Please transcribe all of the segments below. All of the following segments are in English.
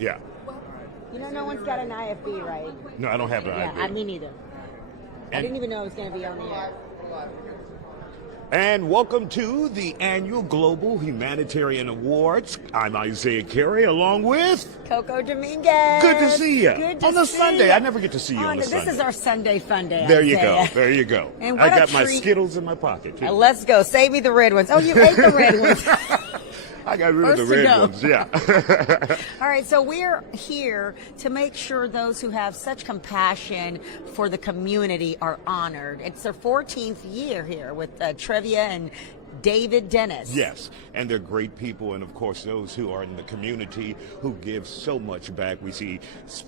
Yeah. You know, no one's got an IFB, right? No, I don't have an Yeah, idea. me neither. I didn't even know it was going to be on the air. And welcome to the annual Global Humanitarian Awards. I'm Isaiah Carey, along with Coco Dominguez. Good to see you. Good to on a see Sunday. you. I never get to see you on a This Sunday. is our Sunday fun day. There you Isaiah. go. There you go. And I what a got my treat. Skittles in my pocket, too. Let's go. Save me the red ones. Oh, you ate the red ones. I got rid of the red ones, yeah. All right, so we're here to make sure those who have such compassion for the community are honored. It's their 14th year here with trivia and David Dennis. Yes, and they're great people, and of course those who are in the community who give so much back. We see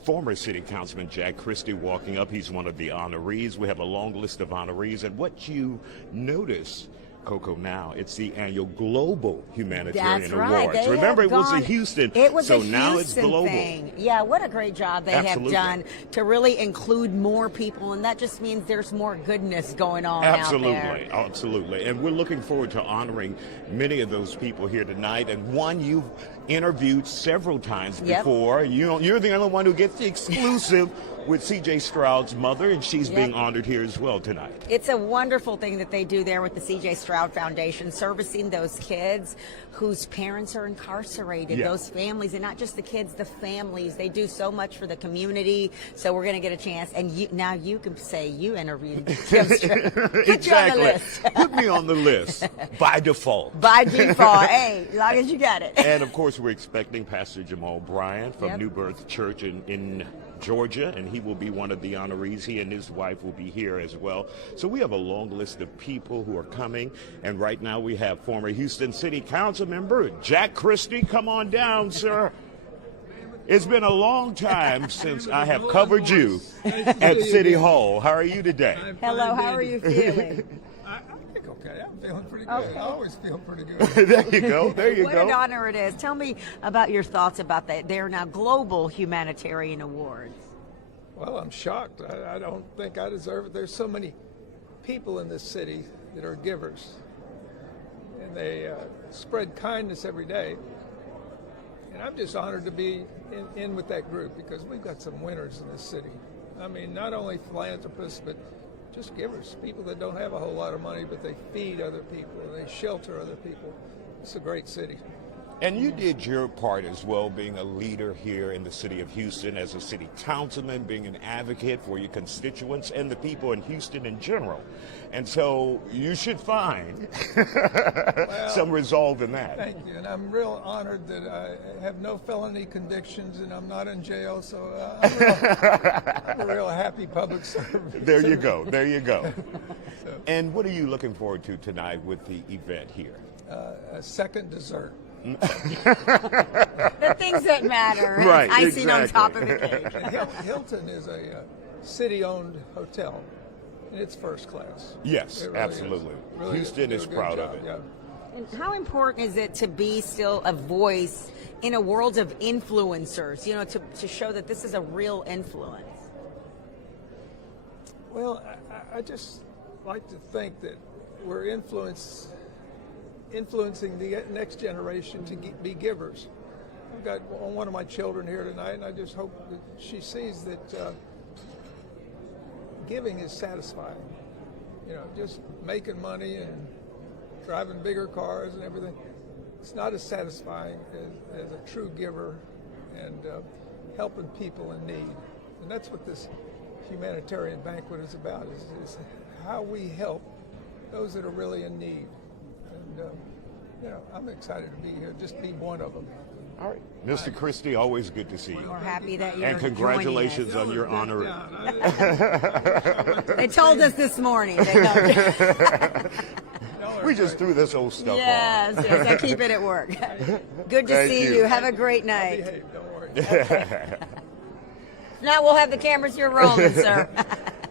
former City Councilman Jack Christie walking up. He's one of the honorees. We have a long list of honorees, and what you notice, Coco, now it's the annual Global Humanitarian That's right. Awards. They Remember, have it was gone- a Houston, It was so a now Houston it's global. thing. Yeah, what a great job they Absolutely. have done to really include more people, and that just means there's more goodness going on Absolutely, out there. absolutely. And we're looking forward to honoring many of those people here tonight. And one you've interviewed several times Yep. before. You're the only one who gets the exclusive with C.J. Stroud's mother, and she's being honored here as well tonight. It's a wonderful thing that they do there with the C.J. Stroud Foundation, servicing those kids whose parents are incarcerated, Yeah. those families, and not just the kids, the families. They do so much for the community, so we're going to get a chance. And now you can say you interviewed Kim Stroud. Put Exactly. you on the list. Put me on the list by default. By default. Hey, as long as you got it. And of course, we're expecting Pastor Jamal Bryant from Yep. New Birth Church in Georgia, and he will be one of the honorees. He and his wife will be here as well. So we have a long list of people who are coming, and right now we have former Houston City Council member Jack Christie. Come on down, sir. It's been a long time since I have covered you at City Hall. How are you today? Hello, how are you feeling? I think okay. I'm feeling pretty good. Okay. I always feel pretty good. There you go. There you What go. an honor it is. Tell me about your thoughts about that. They're now Global Humanitarian Awards. Well, I'm shocked. I don't think I deserve it. There's so many people in this city that are givers, and they spread kindness every day. And I'm just honored to be in with that group because we've got some winners in this city. I mean, not only philanthropists, but just givers, people that don't have a whole lot of money, but they feed other people, they shelter other people. It's a great city. And you did your part as well, being a leader here in the city of Houston as a city councilman, being an advocate for your constituents and the people in Houston in general. And so you should find some resolve in that. Thank you, and I'm real honored that I have no felony convictions and I'm not in jail, so I'm a real happy public servant. There you go, there you go. And what are you looking forward to tonight with the event here? A second dessert. The things that matter. Right, Icing on exactly. top of the cake. Hilton is a city-owned hotel, and it's first class. Yes, It really absolutely. is. Really Houston do a is good proud of job, it. Yeah. And how important is it to be still a voice in a world of influencers, you know, to show that this is a real influence? Well, I just like to think that we're influencing the next generation to be givers. I've got one of my children here tonight, and I just hope that she sees that giving is satisfying. You know, just making money and driving bigger cars and everything, it's not as satisfying as a true giver and helping people in need. And that's what this humanitarian banquet is about, is how we help those that are really in need. And, you know, I'm excited to be here, just be one of them. All right. Mr. Christie, always good to see you. We're happy that you're And congratulations joining on your honor. us. They told us this morning. They know. We just threw this old stuff Yes, on. yes, I keep it at work. Good to Thank see you. you. Have a great night. Behave, don't worry. Now we'll have the cameras here rolling, sir.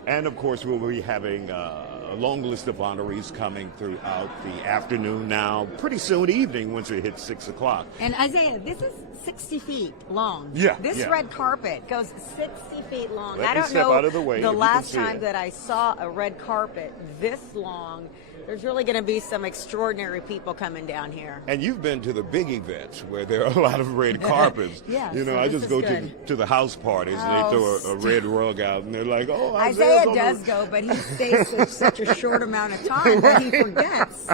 And of course, we'll be having a long list of honorees coming throughout the afternoon now, pretty soon evening once it hits 6 o'clock. And Isaiah, this is 60 feet long. Yeah, This yeah. red carpet goes 60 feet long. Let I me don't step know out of the way the if you last can see time it. that I saw a red carpet this long There's really going to be some extraordinary people coming down here. And you've been to the big events where there are a lot of red carpets. Yeah, You know, so I this just is go good. to the house parties and they throw a red rug out and they're like, oh, Isaiah on does go, but he stays for such a short amount of time that he forgets.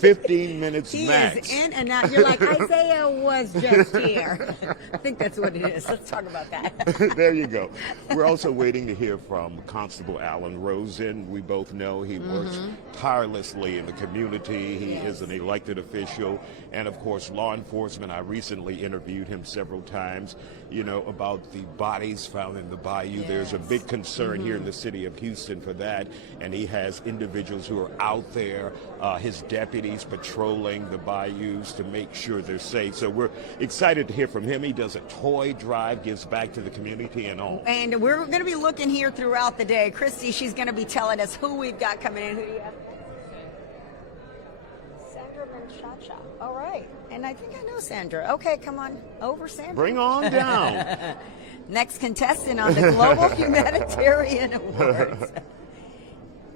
15 minutes He max. is in and out. You're like, Isaiah was just here. I think that's what it is. Let's talk about that. There you go. We're also waiting to hear from Constable Alan Rosen. We both know he works tirelessly in the community. He is an elected official. And of course, law enforcement. I recently interviewed him several times, you know, about the bodies found in the bayou. There's a big concern here in the city of Houston for that. And he has individuals who are out there, his deputies patrolling the bayous to make sure they're safe. So we're excited to hear from him. He does a toy drive, gives back to the community and all. And we're going to be looking here throughout the day. Christy, she's going to be telling us who we've got coming in. Who do you have? Sandra Menchacha. All right. And I think I know Sandra. Okay, come on over, Sandra. Bring on down. Next contestant on the Global Humanitarian Awards.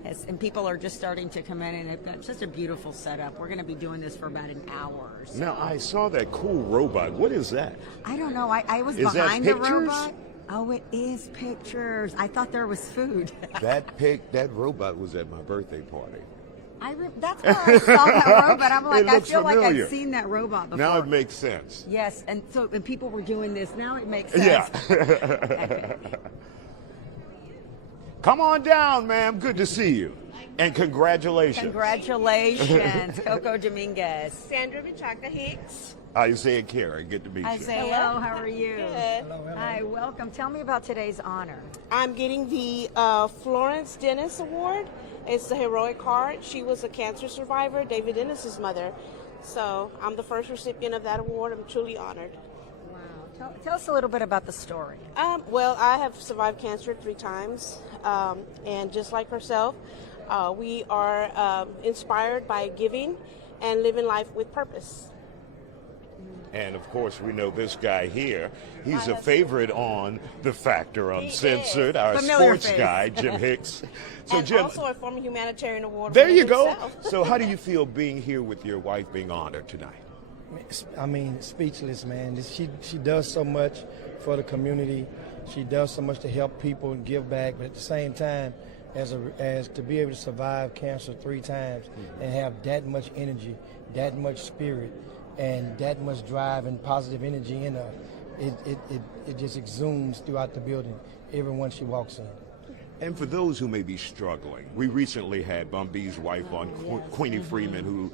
Yes, and people are just starting to come in, and it's just a beautiful setup. We're going to be doing this for about an hour. So. Now, I saw that cool robot. What is that? I don't know. I was Is that behind the pictures? robot. Oh, it is pictures. I thought there was food. That robot was at my birthday party. That's where I saw that robot. I'm like, It I looks feel like familiar. I've seen that robot before. Now it makes sense. Yes, and people were doing this. Now it makes sense. Yeah. Come on down, ma'am. Good to see you. And congratulations. Congratulations, Coco Dominguez. Sandra Menchaca Hicks. Isaiah Carey, good to meet you. Isaiah, how are you? Good. Hi, welcome. Tell me about today's honor. I'm getting the Florence Dennis Award. It's the heroic heart. She was a cancer survivor, David Dennis's mother. So I'm the first recipient of that award. I'm truly honored. Wow. Tell us a little bit about the story. Well, I have survived cancer 3 times. And just like herself, we are inspired by giving and living life with purpose. And of course, we know this guy here. He's a favorite on The Factor Uncensored, our Familiar sports face. guy, Jim Hicks. So, And Jim, also a former humanitarian award there winner you go. himself. So, how do you feel being here with your wife being honored tonight? I mean, speechless, man. She does so much for the community. She does so much to help people and give back. But at the same time, as to be able to survive cancer 3 times and have that much energy, that much spirit, and that much drive and positive energy in her, it just exudes throughout the building, everyone she walks in. And for those who may be struggling, we recently had Bumby's wife on, Queenie Freeman, who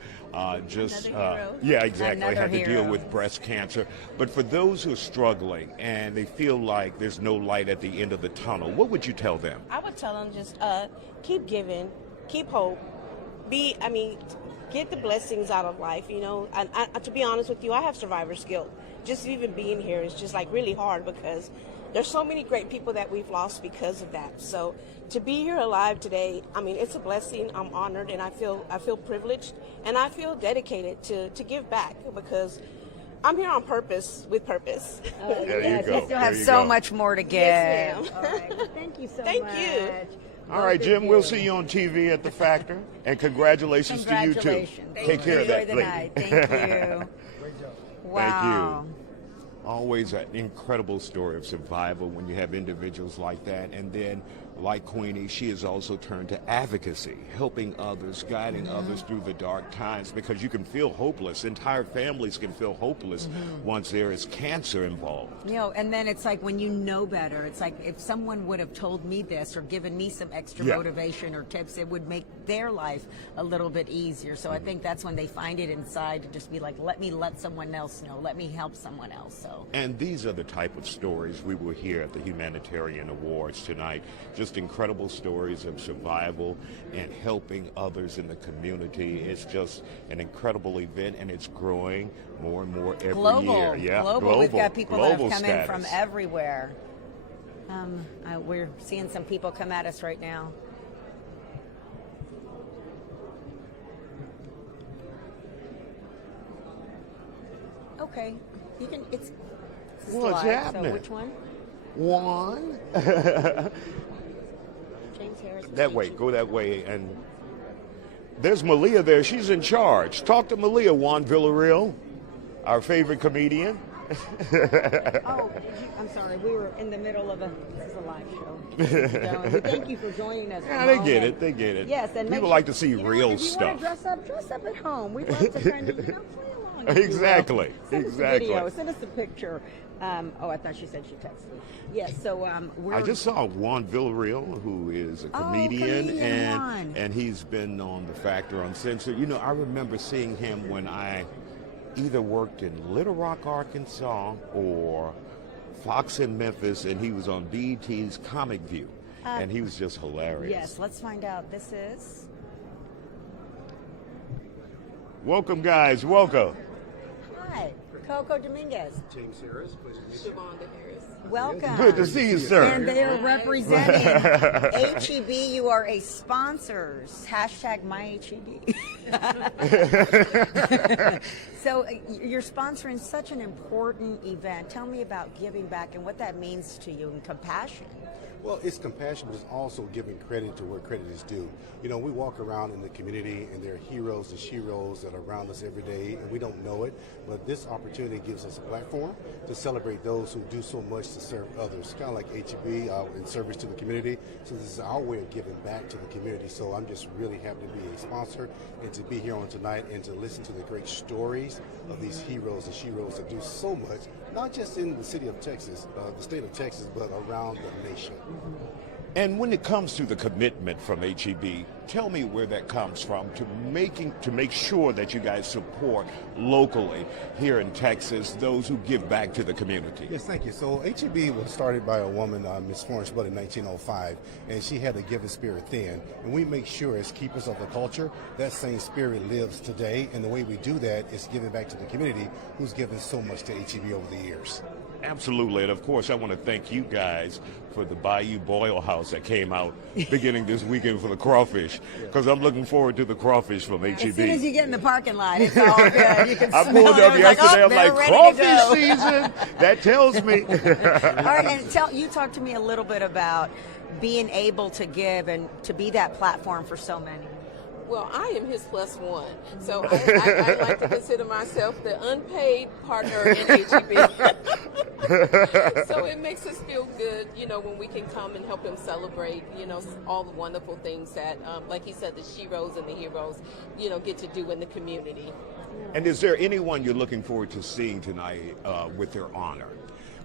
just, Another hero. yeah, exactly, Another had to deal hero. with breast cancer. But for those who are struggling and they feel like there's no light at the end of the tunnel, what would you tell them? I would tell them just keep giving, keep hope, get the blessings out of life, you know. And to be honest with you, I have survivor's guilt. Just even being here is just like really hard because there's so many great people that we've lost because of that. So to be here alive today, I mean, it's a blessing. I'm honored, and I feel privileged, and I feel dedicated to give back because I'm here on purpose, with purpose. There you go. You still have There you so go. much more to give. Yes, ma'am. All right. Well, thank you so Thank much. you. All right, Jim, we'll see you on TV at The Factor. And congratulations to you, too. Congratulations. Take care of Enjoy that the lady. night. Thank you. Great job. Wow. Always an incredible story of survival when you have individuals like that. And then, like Queenie, she has also turned to advocacy, helping others, guiding others through the dark times, because you can feel hopeless. Entire families can feel hopeless once there is cancer involved. You know, and then it's like when you know better, it's like if someone would have told me this or given me some extra Yeah. motivation or tips, it would make their life a little bit easier. So I think that's when they find it inside to just be like, let someone else know, let me help someone else. So And these are the type of stories we will hear at the Humanitarian Awards tonight. Just incredible stories of survival and helping others in the community. It's just an incredible event, and it's growing more and more every year. Yeah, global. We've got people global that have come in from status. everywhere. We're seeing some people come at us right now. Okay, you can. It's What's live, happening? So which one? One. James Harris. That way, go that way, and There's Malia there. She's in charge. Talk to Malia, Juan Villarreal, our favorite comedian. Oh, I'm sorry. We were in the middle of this is a live show. We thank you for joining us. Yeah, they get it. They get it. Yes, and people like to see real if you stuff. Want to dress up at home. We'd love to kind of play along. if you will. Exactly. Send us a Exactly. video. Send us a picture. I thought she said she texted me. Yes. So we're. I just saw Juan Villarreal, who is a comedian, Juan. and he's been on The Factor Uncensored. You know, I remember seeing him when I either worked in Little Rock, Arkansas, or Fox in Memphis, and he was on BET's Comic View, and he was just hilarious. Yes. Let's find out. This is. Welcome, guys. Welcome. Hi, Coco Dominguez. James Harris, pleasure to meet you. Welcome. Good to see you, sir. And they are representing HEB. You are a sponsors. Hashtag MyHEB. So you're sponsoring such an important event. Tell me about giving back and what that means to you and compassion. Well, it's compassion, but it's also giving credit to where credit is due. You know, we walk around in the community, and there are heroes and sheroes that are around us every day, and we don't know it. But this opportunity gives us a platform to celebrate those who do so much to serve others, kind of like HEB in service to the community. So this is our way of giving back to the community. So I'm just really happy to be a sponsor and to be here on tonight and to listen to the great stories of these heroes and sheroes that do so much, not just in the city of Texas, the state of Texas, but around the nation. And when it comes to the commitment from HEB, tell me where that comes from to make sure that you guys support locally here in Texas those who give back to the community. Yes, thank you. So HEB was started by a woman, Miss Florence Budd, in 1905, and she had a giving spirit then. And we make sure as keepers of the culture, that same spirit lives today. And the way we do that is giving back to the community who's given so much to HEB over the years. Absolutely. And of course, I want to thank you guys for the Bayou Boil House that came out beginning this weekend for the crawfish, because I'm looking forward to the crawfish from HEB. As soon as you get in the parking lot, it's all good. You can I smell pulled it. up It's yesterday. I'm they're like, ready to crawfish go. season? That tells me. All right, and you talk to me a little bit about being able to give and to be that platform for so many. Well, I am his plus one. So I like to consider myself the unpaid partner in HEB. So it makes us feel good, you know, when we can come and help him celebrate, you know, all the wonderful things that, like he said, the sheroes and the heroes, you know, get to do in the community. And is there anyone you're looking forward to seeing tonight with their honor?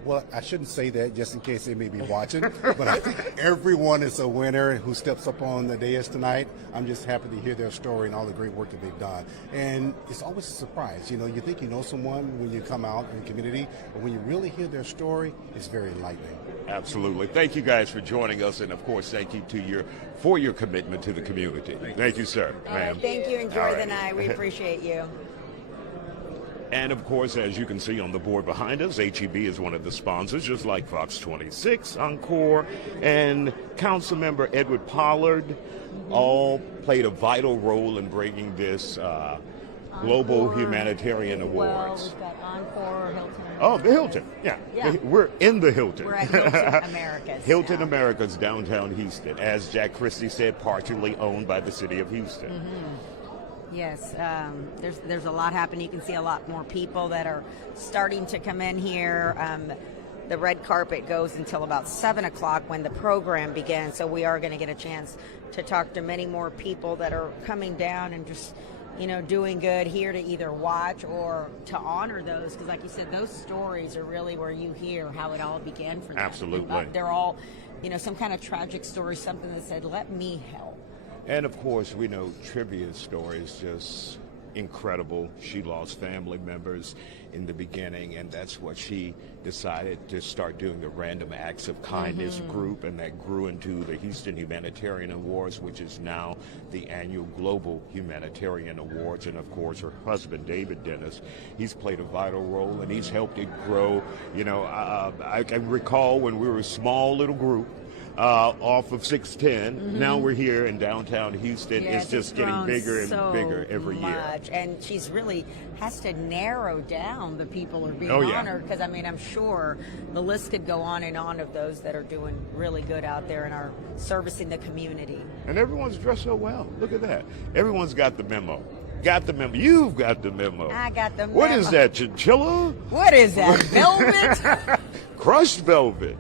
Well, I shouldn't say that just in case they may be watching, but I think everyone is a winner who steps up on the dais tonight. I'm just happy to hear their story and all the great work that they've done. And it's always a surprise. You know, you think you know someone when you come out in the community, but when you really hear their story, it's very enlightening. Absolutely. Thank you guys for joining us, and of course, thank you for your commitment to the community. Thank you, sir. Ma'am. Thank you. Enjoy All the right. night. We appreciate you. And of course, as you can see on the board behind us, HEB is one of the sponsors, just like Fox 26, Encore, and Councilmember Edward Pollard all played a vital role in bringing this Global Encore, Humanitarian Well, Awards. we've got Encore, Hilton. Oh, the Hilton. Yeah. Yeah. We're in the Hilton. We're at Hilton Americas. Hilton now. Americas, downtown Houston. As Jack Christie said, partially owned by the city of Houston. Yes, there's a lot happening. You can see a lot more people that are starting to come in here. The red carpet goes until about 7 o'clock when the program begins. So we are going to get a chance to talk to many more people that are coming down and just, you know, doing good here to either watch or to honor those. Because like you said, those stories are really where you hear how it all began for them. Absolutely. They're all, you know, some kind of tragic story, something that said, let me help. And of course, we know Trivia's story is just incredible. She lost family members in the beginning, and that's what she decided to start doing, the Random Acts of Kindness group, and that grew into the Houston Humanitarian Awards, which is now the annual Global Humanitarian Awards. And of course, her husband, David Dennis, he's played a vital role, and he's helped it grow. You know, I can recall when we were a small little group, off of 610. Now we're here in downtown Houston. Yes, it's just getting grown bigger and so bigger every year. much. And she's really has to narrow down the people who are being Oh, yeah. honored, because I mean, I'm sure the list could go on and on of those that are doing really good out there and are servicing the community. And everyone's dressed so well. Look at that. Everyone's got the memo. Got the memo. You've got the memo. I got the What is memo. that, chinchilla? What is that, velvet? Crushed velvet.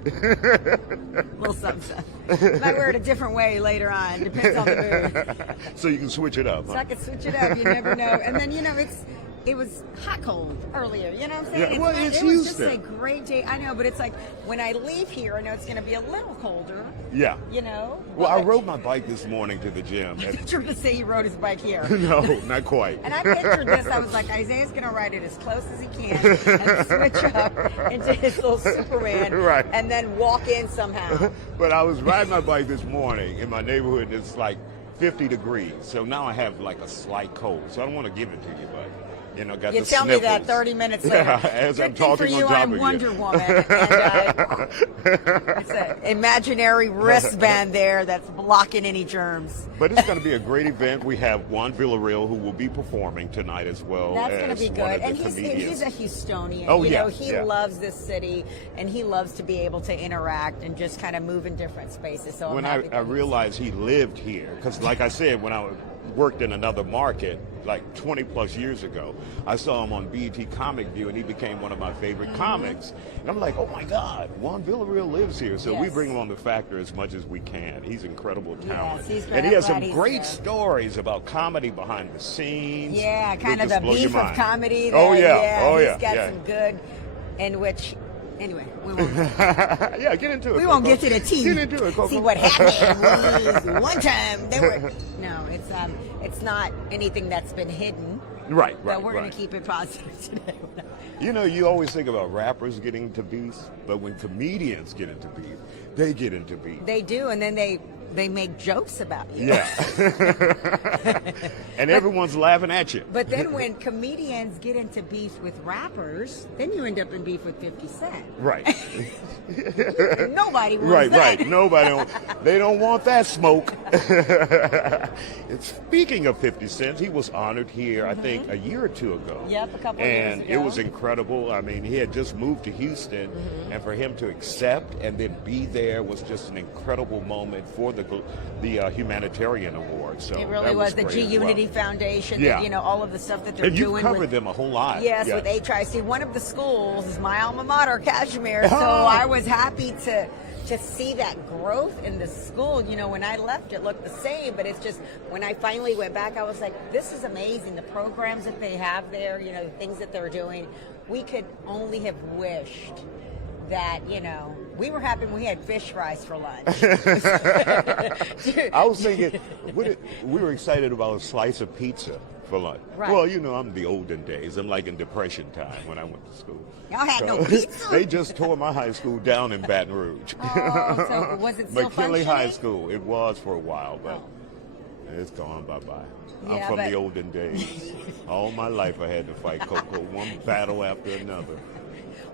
Little something. Might wear it a different way later on. Depends on the mood. So you can switch it up. So Huh? I could switch it up. You never know. And then, it was hot cold earlier. You know what I'm saying? Yeah, well, it's it was just Houston. a great day. I know, but it's like when I leave here, I know it's going to be a little colder. Yeah. You know? Well, I but- rode my bike this morning to the gym. I thought you were going to say he rode his bike here. No, not quite. And I pictured this. I was like, Isaiah's going to ride it as close as he can and switch up into his little Superman, Right. and then walk in somehow. But I was riding my bike this morning in my neighborhood, and it's like 50 degrees. So now I have like a slight cold. So I don't want to give it to you, but got You the tell me that sniffles. 30 minutes later. Yeah, as Good I'm thing talking for you, on top I'm of Wonder you. Woman, and it's an imaginary wristband there that's blocking any germs. But it's going to be a great event. We have Juan Villarreal, who will be performing tonight as well. That's as going to be one good. of the And he's comedians. a Houstonian. Oh, you yeah, know, he yeah. loves this city, and he loves to be able to interact and just kind of move in different spaces. So When I'm I happy that he's- realized he lived here, because like I said, when I worked in another market like 20 plus years ago, I saw him on BET Comic View, and he became one of my favorite comics. And I'm like, oh my God, Juan Villarreal lives here. So we Yes. bring him on the factor as much as we can. He's incredible talent. he's great. And he I'm has some glad he's great there. stories about comedy behind the scenes. Yeah, kind It'll of just the blow your beef of mind. comedy. Oh that- yeah, oh yeah. He's got yeah. some good, in which, anyway, we won't. Yeah, get into it. We won't Coco. get to the tea. Get into it, Coco. See what happened was one time they were. No, it's not anything that's been hidden. Right, But right, we're right. going to keep it positive today. You know, you always think about rappers getting into beef, but when comedians get into beef, they get into beef. They do, and then they make jokes about you. Yeah. And everyone's laughing at you. But then when comedians get into beef with rappers, then you end up in beef with 50 Cent. Right. And nobody wants Right, that. right. Nobody, they don't want that smoke. And speaking of 50 Cent, he was honored here, I think, a year or two ago. Yep, a couple of years And ago. it was incredible. I mean, he had just moved to Houston, and for him to accept and then be there was just an incredible moment for the Humanitarian Award. So It really that was the great G as Unity well. Foundation. Yeah. All of the stuff that they're And you've doing. covered with, them a whole lot. Yes, Yeah. with HIC. One of the schools is my alma mater, Kashmir. So Oh. I was happy to see that growth in the school. When I left, it looked the same, but it's just when I finally went back, I was like, this is amazing. The programs that they have there, the things that they're doing. We could only have wished that, we were happy when we had fish fries for lunch. I was thinking, we were excited about a slice of pizza for lunch. Right. Well, I'm the olden days. I'm like in Depression time when I went to school. Y'all had no pizza? They just tore my high school down in Baton Rouge. Oh, so was it still McKinley High functioning? School. It was for a while, but it's gone bye-bye. I'm Yeah, from but- the olden days. All my life I had to fight Coco, one battle after another.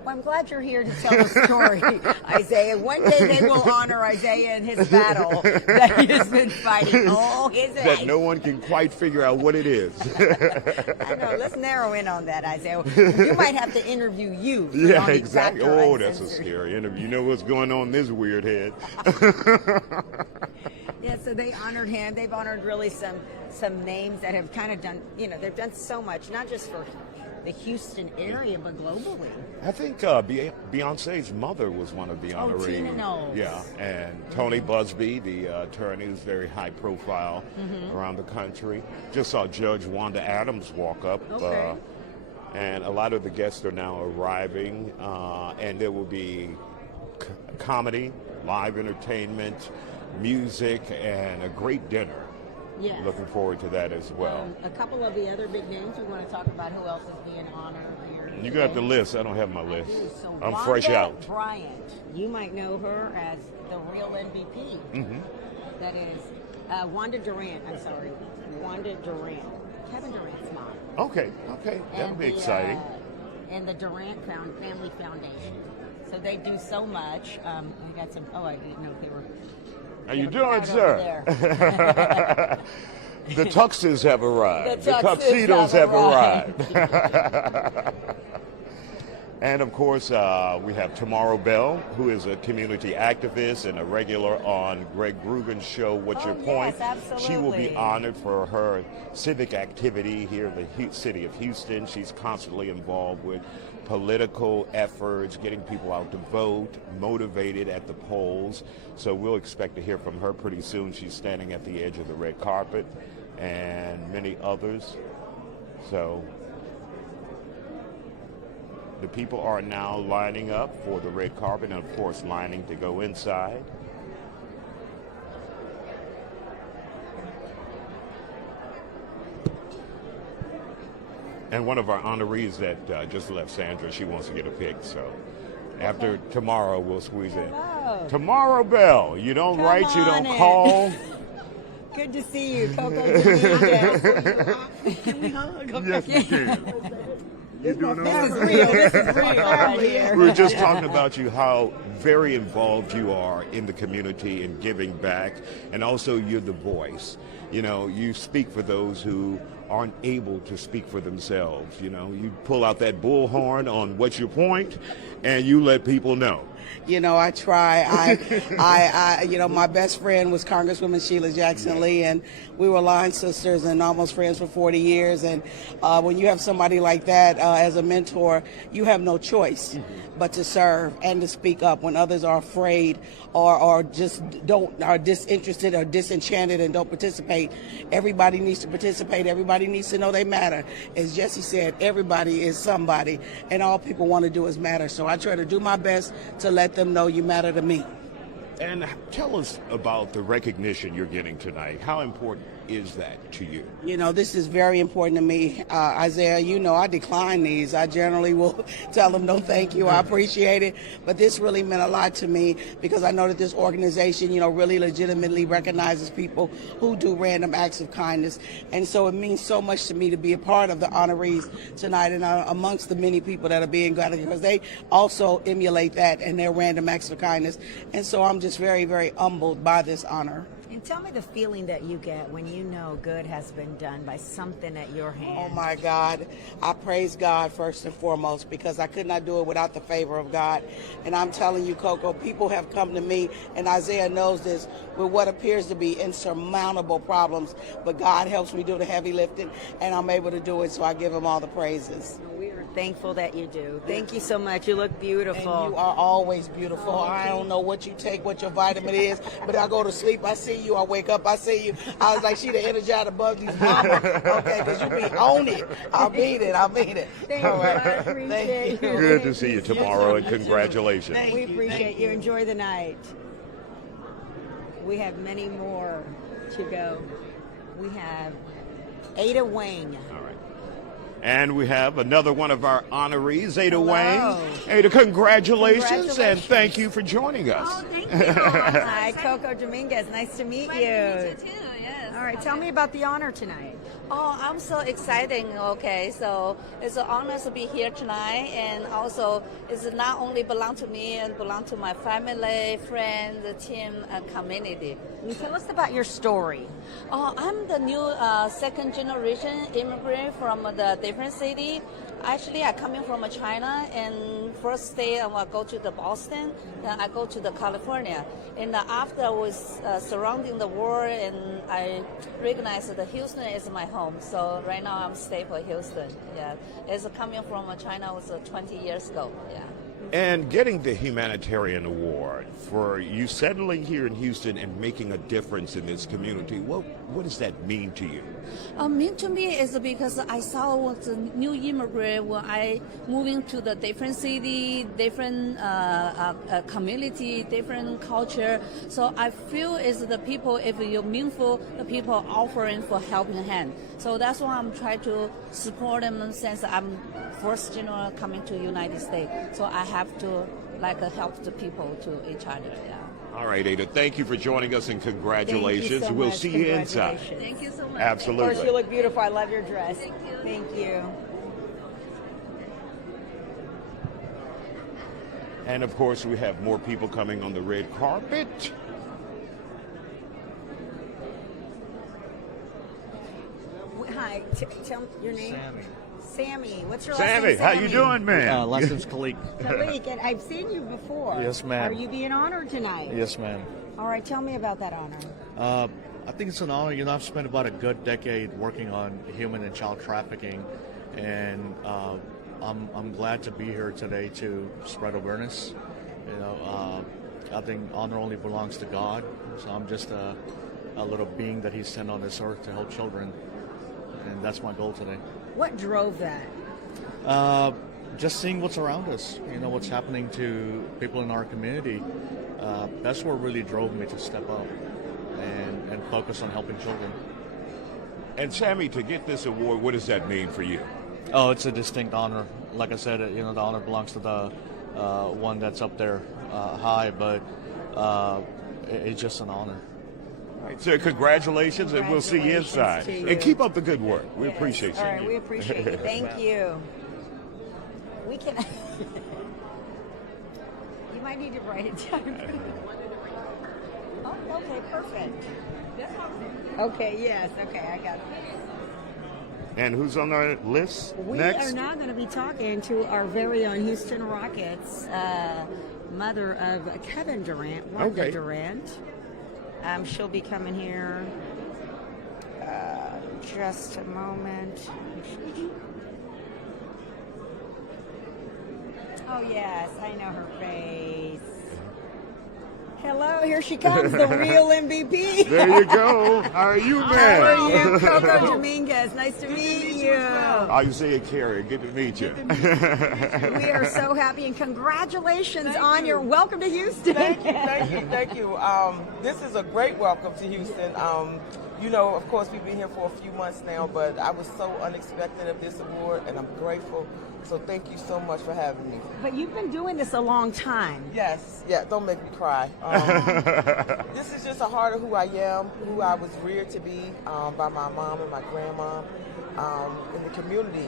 Well, I'm glad you're here to tell the story, Isaiah. One day they will honor Isaiah in his battle that he has been fighting all his life. That no one can quite figure out what it is. I know. Let's narrow in on that, Isaiah. You might have to interview you. For Yeah, on exactly. Dr. Oh, that's a Uncensored. scary interview. You know what's going on in this weird head. Yeah, so they honored him. They've honored really some names that have kind of done, they've done so much, not just for the Houston area, but globally. I think Beyonce's mother was one of the Oh, honorees. Tina Knowles. Yeah, and Tony Busby, the attorney, who's very high profile around the country. Just saw Judge Wanda Adams walk up. Okay. And a lot of the guests are now arriving, and there will be comedy, live entertainment, music, and a great dinner. Yes. Looking forward to that as well. A couple of the other big names we want to talk about who else is being honored here. You got the today. list. I don't have my list. So I'm Wanda fresh out. Bryant, you might know her as the real MVP. Mm-hmm. That is Wanda Durant. I'm sorry, Wanda Durant. Kevin Durant's mom. Okay, that'll And be the, exciting. And the Durant Family Foundation. So they do so much. We got some. Oh, I didn't know they were. How you have a doing, crowd over sir? The tuxes have arrived. The The tuxes tuxedos have have arrived. And of course, we have Tamara Bell, who is a community activist and a regular on Greg Grugan's show, What's Your Point? Yes, absolutely. She will be honored for her civic activity here in the city of Houston. She's constantly involved with political efforts, getting people out to vote, motivated at the polls. So we'll expect to hear from her pretty soon. She's standing at the edge of the red carpet, and many others. So the people are now lining up for the red carpet and, of course, lining to go inside. And one of our honorees that just left, Sandra, she wants to get a pic. So after tomorrow, we'll squeeze in. Hello. Tamara Bell, you don't Come write, you on don't in. call. Good to see you, Coco Dominguez. Can we hug? Yes, we can. You doing all This is right? real. This is real right here. We were just talking about you, how very involved you are in the community and giving back, and also you're the voice. You know, you speak for those who aren't able to speak for themselves. You know, you pull out that bullhorn on What's Your Point, and you let people know. You know, I try. I you know, my best friend was Congresswoman Sheila Jackson Lee, and we were line sisters and almost friends for 40 years. And when you have somebody like that as a mentor, you have no choice but to serve and to speak up when others are afraid or just are disinterested or disenchanted and don't participate. Everybody needs to participate. Everybody needs to know they matter. As Jesse said, everybody is somebody, and all people want to do is matter. So I try to do my best to let them know you matter to me. And tell us about the recognition you're getting tonight. How important is that to you? You know, this is very important to me. Isaiah, you know, I decline these. I generally will tell them no thank you. I appreciate it. But this really meant a lot to me because I know that this organization, you know, really legitimately recognizes people who do random acts of kindness. And so it means so much to me to be a part of the honorees tonight and amongst the many people that are being granted because they also emulate that in their random acts of kindness. And so I'm just very, very humbled by this honor. And tell me the feeling that you get when you know good has been done by something at your hand. Oh my God. I praise God first and foremost because I could not do it without the favor of God. And I'm telling you, Coco, people have come to me, and Isaiah knows this, with what appears to be insurmountable problems. But God helps me do the heavy lifting, and I'm able to do it, so I give him all the praises. We are thankful that you do. Thank you so much. You look beautiful. And you are always beautiful. I don't know what you take, what your vitamin is, but I go to sleep, I see you. I wake up, I see you. I was like, she the energized Buggy's mama. Okay, because you be on it. I mean it. I mean it. Thank you. I appreciate you. Good to see you tomorrow, and congratulations. We appreciate you. Enjoy the night. We have many more to go. We have Ada Wang. All right. And we have another one of our honorees, Ada Hello. Wang. Ada, congratulations, and thank you for joining us. Oh, thank you. Hi, Coco Dominguez. Nice to meet you. Nice to meet you too, yes. All right, tell me about the honor tonight. Oh, I'm so excited. Okay, so it's an honor to be here tonight, and also it's not only belong to me and belong to my family, friends, the team, and community. And tell us about your story. Oh, I'm the new second generation immigrant from the different city. Actually, I coming from China, and first day I will go to the Boston, then I go to the California. And after I was surrounding the world, and I recognized that Houston is my home. So right now I'm staying for Houston. Yeah, it's coming from China was 20 years ago. Yeah. And getting the Humanitarian Award for you settling here in Houston and making a difference in this community, what does that mean to you? Mean to me is because I saw the new immigrant when I moving to the different city, different community, different culture. So I feel is the people, if you're meaningful, the people offering for helping hand. So that's why I'm trying to support them since I'm first general coming to United States. So I have to help the people to each other. Yeah. All right, Ada, thank you for joining us, and congratulations. Thank you so We'll much. see you inside. Thank you so much. Absolutely. Of course, you look beautiful. I love your dress. Thank you. Thank you. And of course, we have more people coming on the red carpet. Hi, tell me your name. Sammy. Sammy. What's your last Sammy, name? how you doing, man? Last name's Khalik. Khalik, and I've seen you before. Yes, ma'am. Are you being honored tonight? Yes, ma'am. All right, tell me about that honor. I think it's an honor. You know, I've spent about a good decade working on human and child trafficking, and I'm glad to be here today to spread awareness. You know, I think honor only belongs to God, so I'm just a little being that He sent on this earth to help children, and that's my goal today. What drove that? Just seeing what's around us, you know, what's happening to people in our community. That's what really drove me to step up and focus on helping children. And Sammy, to get this award, what does that mean for you? Oh, it's a distinct honor. Like I said, you know, the honor belongs to the one that's up there high, but it's just an honor. All right, sir, congratulations, and we'll see you inside. to you. And keep up the good work. We Yes. appreciate you. All right, we appreciate it. Thank you. We can. You might need to write it down. Oh, okay, perfect. Okay, yes, okay, I got it. And who's on our list We next? are now going to be talking to our very own Houston Rockets mother of Kevin Durant, Wanda Okay. Durant. She'll be coming here just a moment. Oh, yes, I know her face. Hello, here she comes, the real MVP. There you go. How are you, man? How are you, Coco Dominguez? Nice to meet you. Isaiah Carey, good to meet you. We are so happy and congratulations on your welcome to Houston. Thank you. This is a great welcome to Houston. You know, of course, we've been here for a few months now, but I was so unexpected of this award, and I'm grateful. So thank you so much for having me. But you've been doing this a long time. Yes. Yeah, don't make me cry. This is just a heart of who I am, who I was reared to be by my mom and my grandma in the community.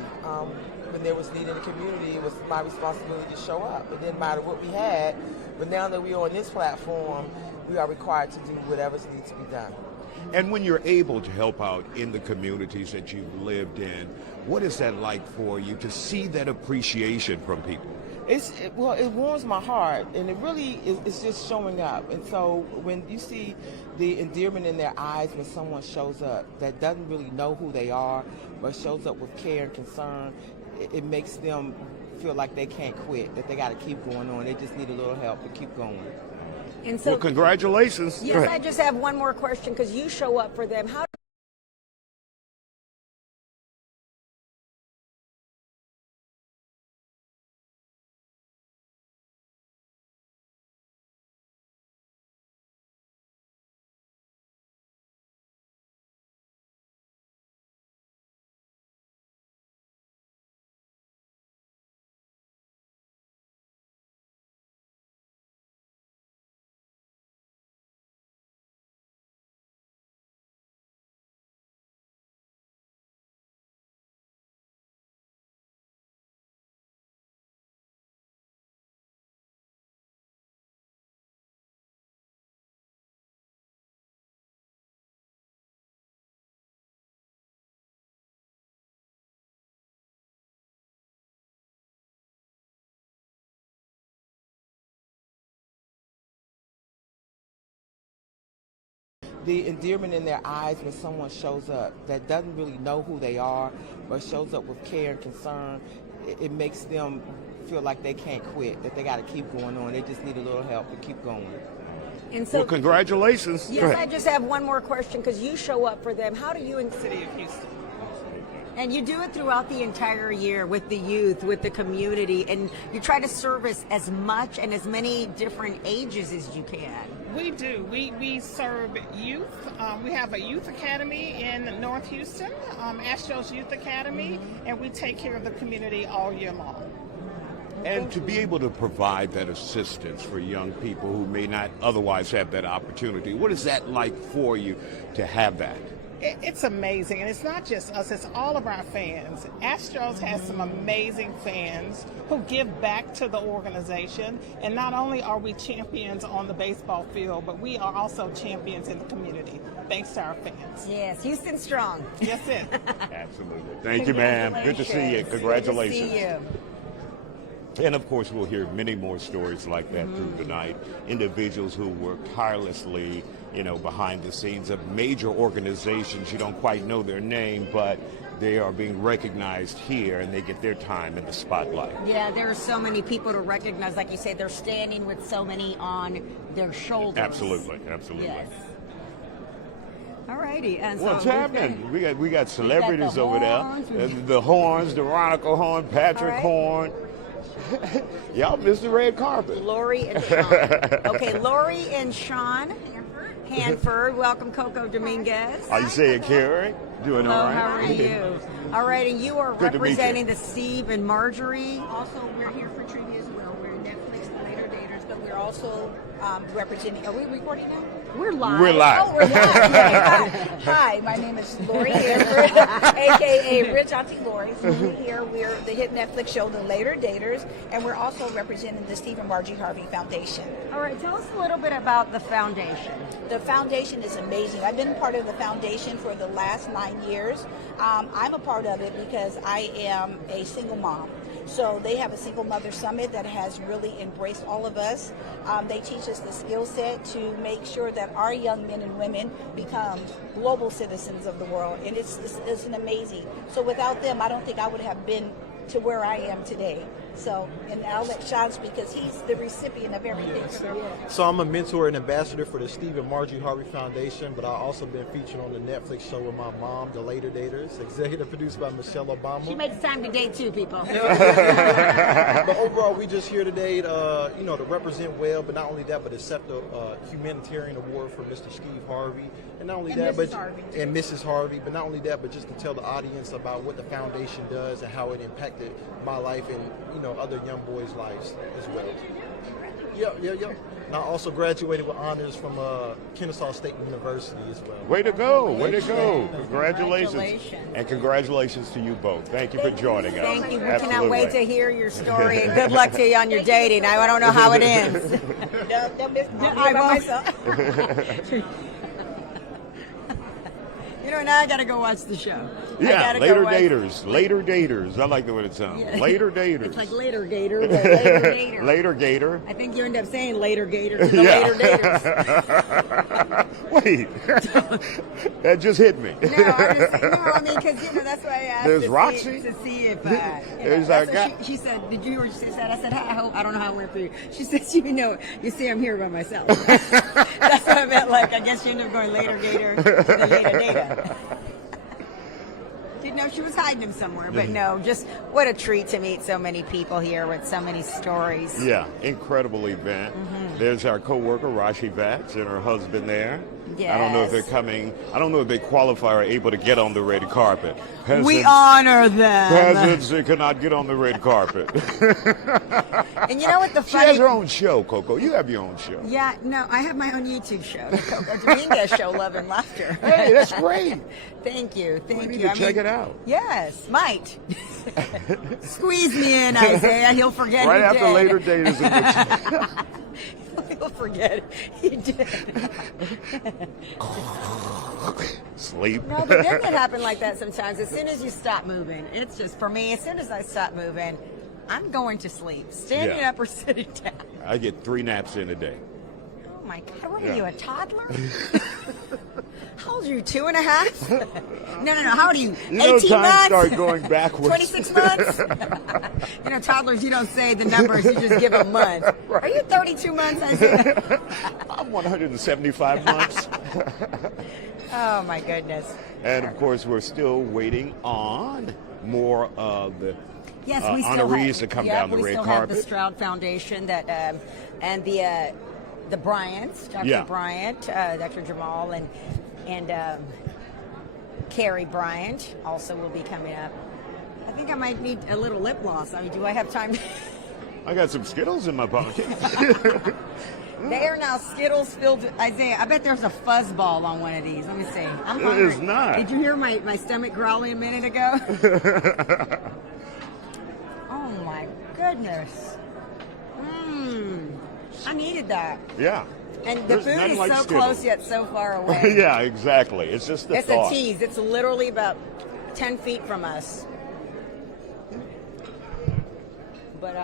When there was need in the community, it was my responsibility to show up. It didn't matter what we had, but now that we're on this platform, we are required to do whatever needs to be done. And when you're able to help out in the communities that you've lived in, what is that like for you to see that appreciation from people? It warms my heart, and it really is just showing up. And so when you see the endearment in their eyes when someone shows up that doesn't really know who they are, but shows up with care and concern, it makes them feel like they can't quit, that they got to keep going on. They just need a little help to keep going. And so, Well, congratulations. yes, I just have one more question because you show up for them. How The endearment in their eyes when someone shows up that doesn't really know who they are, but shows up with care and concern, it makes them feel like they can't quit, that they got to keep going on. They just need a little help to keep going. and so, Well, congratulations. yes, I just have one more question because you show up for them. How do you in the city of Houston? And you do it throughout the entire year with the youth, with the community, and you try to service as much and as many different ages as you can. We do. We serve youth. We have a youth academy in North Houston, Astro's Youth Academy, and we take care of the community all year long. And to be able to provide that assistance for young people who may not otherwise have that opportunity, what is that like for you to have that? It's amazing, and it's not just us, it's all of our fans. Astros has some amazing fans who give back to the organization, and not only are we champions on the baseball field, but we are also champions in the community, thanks to our fans. Yes, Houston strong. Yes, it. Absolutely. Thank you, ma'am. Good to see you. Congratulations. Good to see you. And of course, we'll hear many more stories like that through the night. Individuals who work tirelessly, behind the scenes of major organizations. You don't quite know their name, but they are being recognized here, and they get their time in the spotlight. Yeah, there are so many people to recognize. Like you say, they're standing with so many on their shoulders. Absolutely. Yes. All righty. And so what's happening? We got celebrities over horns. there. The Horns, the Veronica Horn, Patrick Horn. Y'all missed the red carpet. Lori and Sean. Okay, Lori and Sean Hanford. Welcome, Coco Dominguez. Are you saying, Carrie? Doing Hello, all right? how are you? All right, and you are Good to meet you. representing the Steve and Marjorie. Also, we're here for trivia as well. We're Netflix The Later Daters, but we're also representing. Are we recording now? We're live. We're live. Oh, we're live. Yeah. Hi, my name is Lori Hanford, aka Rich Auntie Lori. So we're here. We're the hit Netflix show The Later Daters, and we're also representing the Steve and Margie Harvey Foundation. All right, tell us a little bit about the foundation. The foundation is amazing. I've been part of the foundation for the last 9 years. I'm a part of it because I am a single mom. So they have a single mother summit that has really embraced all of us. They teach us the skill set to make sure that our young men and women become global citizens of the world. And it's an amazing. So without them, I don't think I would have been to where I am today. So, and I'll let Sean speak because he's the recipient of everything. So I'm a mentor and ambassador for the Steve and Margie Harvey Foundation, but I've also been featured on the Netflix show with my mom, The Later Daters, executive produced by Michelle Obama. She makes time to date too, people. But overall, we just here today to represent well, but not only that, but accept the Humanitarian Award for Mr. Steve Harvey. And not only that, and Mrs. Harvey, but not only that, but just to tell the audience about what the foundation does and how it impacted my life and other young boys' lives as well. Yeah. And I also graduated with honors from Kennesaw State University as well. Way to go. Congratulations. And congratulations to you both. Thank you for joining us. Thank you. We cannot wait to hear your story, and good luck to you on your dating. I don't know how it ends. I won't. Now I gotta go watch the show. Yeah, Later Daters. I like the way it sounds. Yeah. Later Daters. It's like Later Gator, but Later Gator. Later Gator. I think you end up saying Later Gators to the Later Daters. Wait, that just hit me. No, I mean, because that's why I asked. There's Roxy. To see if There's our guy. She said, "Did you hear what she said?" I said, "I don't know how it went for you." She said, "You see, I'm here by myself." That's what I meant. Like, I guess you end up going Later Gator to the Later Data. Didn't know she was hiding him somewhere, but no, just what a treat to meet so many people here with so many stories. Yeah, incredible event. There's our co-worker, Rashi Vats, and her husband there. Yes. I don't know if they're coming. I don't know if they qualify or are able to get on the red carpet. We honor them. Peasants, they cannot get on the red carpet. And you know what the funny... She has her own show, Coco. You have your own show. Yeah, no, I have my own YouTube show, the Coco Dominguez Show, Love and Laughter. Hey, that's great. Thank you. We need to check it out. Yes, might. Squeeze me in, Isaiah. He'll forget right he after did. Later Daters. He'll forget he did. Sleep. No, but doesn't it happen like that sometimes? As soon as you stop moving, it's just, for me, as soon as I stop moving, I'm going to sleep, standing up or sitting down. I get 3 naps in a day. Oh my God, what are you, a toddler? How old are you, 2.5? No, how old are you, 18 months? Time start going backwards. 26 months? Toddlers, you don't say the numbers, you just give a month. Right. Are you 32 months, Isaiah? I'm 175 months. Oh my goodness. And of course, we're still waiting on more of the honorees to come down the red carpet. We still have the Stroud Foundation that, and the Bryants, Dr. Bryant, Dr. Jamal, and Carrie Bryant also will be coming up. I think I might need a little lip gloss. I mean, do I have time? I got some Skittles in my pocket. They are not how Skittles filled Isaiah. I bet there's a fuzz ball on one of these. Let me see. I'm hungry. It is not. Did you hear my stomach growling a minute ago? Oh my goodness. I needed that. Yeah. And the There's food nothing is like so Skittles. close yet so far away. Yeah, exactly. It's just the It's thought. a tease. It's literally about 10 feet from us. But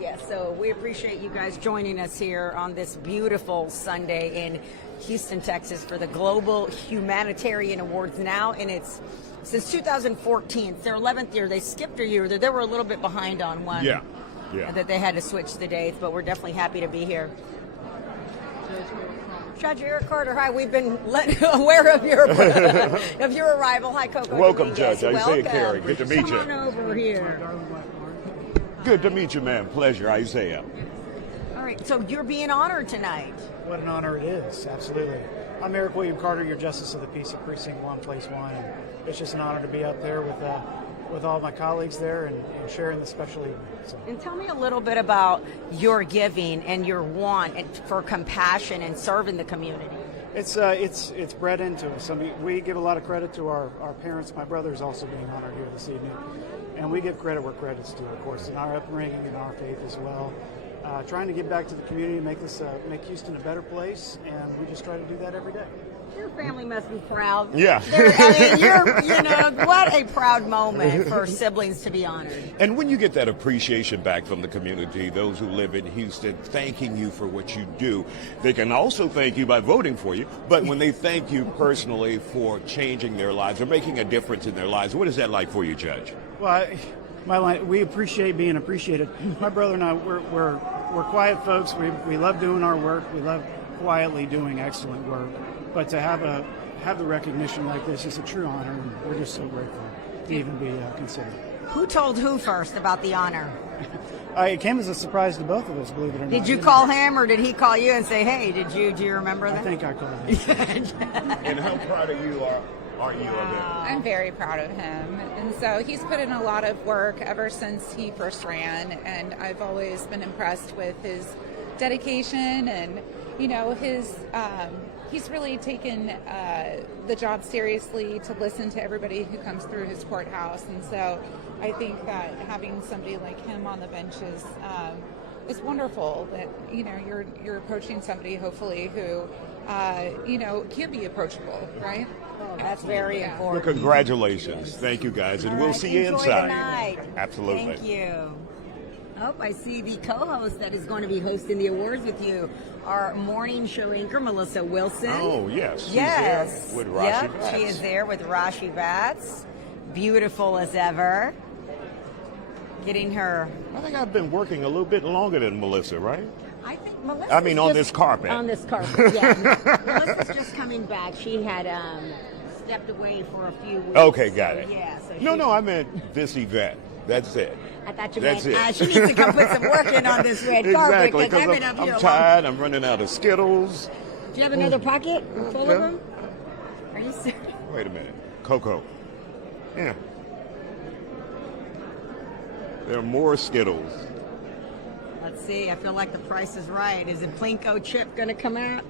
yeah, so we appreciate you guys joining us here on this beautiful Sunday in Houston, Texas for the Global Humanitarian Awards now, and it's since 2014. It's their 11th year. They skipped a year. They were a little bit behind on one. Yeah. That they had to switch the dates, but we're definitely happy to be here. Judge Eric Carter, hi. We've been aware of your arrival. Hi, Coco. Welcome, Dominguez. Judge. Isaiah Welcome. Carey. Good to meet you. Come on over here. Good to meet you, man. Pleasure, Isaiah. All right, so you're being honored tonight. What an honor it is, absolutely. I'm Eric William Carter, your Justice of the Peace of Precinct 1, Place 1. And it's just an honor to be up there with all my colleagues there and sharing this special evening. So. And tell me a little bit about your giving and your want for compassion and serving the community. It's bred into us. I mean, we give a lot of credit to our parents. My brother is also being honored here this evening. And we give credit where credit's due, of course, in our upbringing and our faith as well. Trying to give back to the community, make Houston a better place, and we just try to do that every day. Your family must be proud. Yeah. What a proud moment for siblings to be honored. And when you get that appreciation back from the community, those who live in Houston thanking you for what you do, they can also thank you by voting for you. But when they thank you personally for changing their lives or making a difference in their lives, what is that like for you, Judge? Well, we appreciate being appreciated. My brother and I, we're quiet folks. We love doing our work. We love quietly doing excellent work. But to have the recognition like this is a true honor, and we're just so grateful to even be considered. Who told who first about the honor? It came as a surprise to both of us, believe it or not. Did you call him, or did he call you and say, "Hey, do you remember that?" I think I called him. And how proud of you are you of him? I'm very proud of him. And so he's put in a lot of work ever since he first ran, and I've always been impressed with his dedication and, he's really taken the job seriously to listen to everybody who comes through his courthouse. And so I think that having somebody like him on the bench is wonderful, that, you're approaching somebody hopefully who, can be approachable, right? Oh, that's very important. Well, congratulations. Thank you, guys. And we'll see you Enjoy inside. the night. Absolutely. Thank you. Oh, I see the co-host that is going to be hosting the awards with you, our morning show anchor, Melissa Wilson. Oh, yes. She's Yes. there with Rashi Batts. She is there with Rashi Batts. Beautiful as ever. Getting her. I think I've been working a little bit longer than Melissa, right? I think Melissa. On this carpet. On this carpet, yeah. Melissa's just coming back. She had stepped away for a few weeks. Okay, got it. Yeah. So No, I meant this event. That's it. I thought you That's meant it. she needs to come put some work in on this red carpet. Exactly, Because I've been up here I'm tired. I'm running out of Skittles. Do you have another pocket full of them? Are you serious? Wait a minute. Coco. Yeah. There are more Skittles. Let's see. I feel like the price is right. Is the Plinko chip going to come out?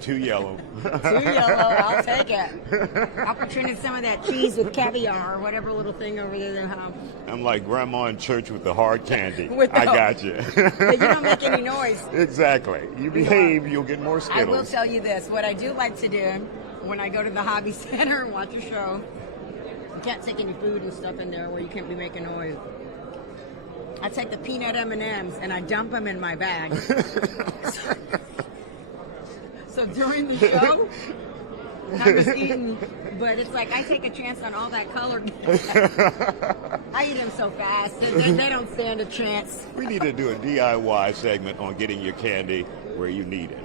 Too yellow. Too yellow. I'll take it. I'll pretend it's some of that cheese with caviar or whatever little thing over there they have. I'm like grandma in church with the hard candy. With I the- got you. But you don't make any noise. Exactly. You behave, you'll get more I will Skittles. tell you this. What I do like to do when I go to the hobby center and watch a show, you can't take any food and stuff in there where you can't be making noise. I take the peanut M&Ms and I dump them in my bag. So during the show, I'm just eating, but it's like I take a chance on all that color. I eat them so fast, they don't stand a chance. We need to do a DIY segment on getting your candy where you need it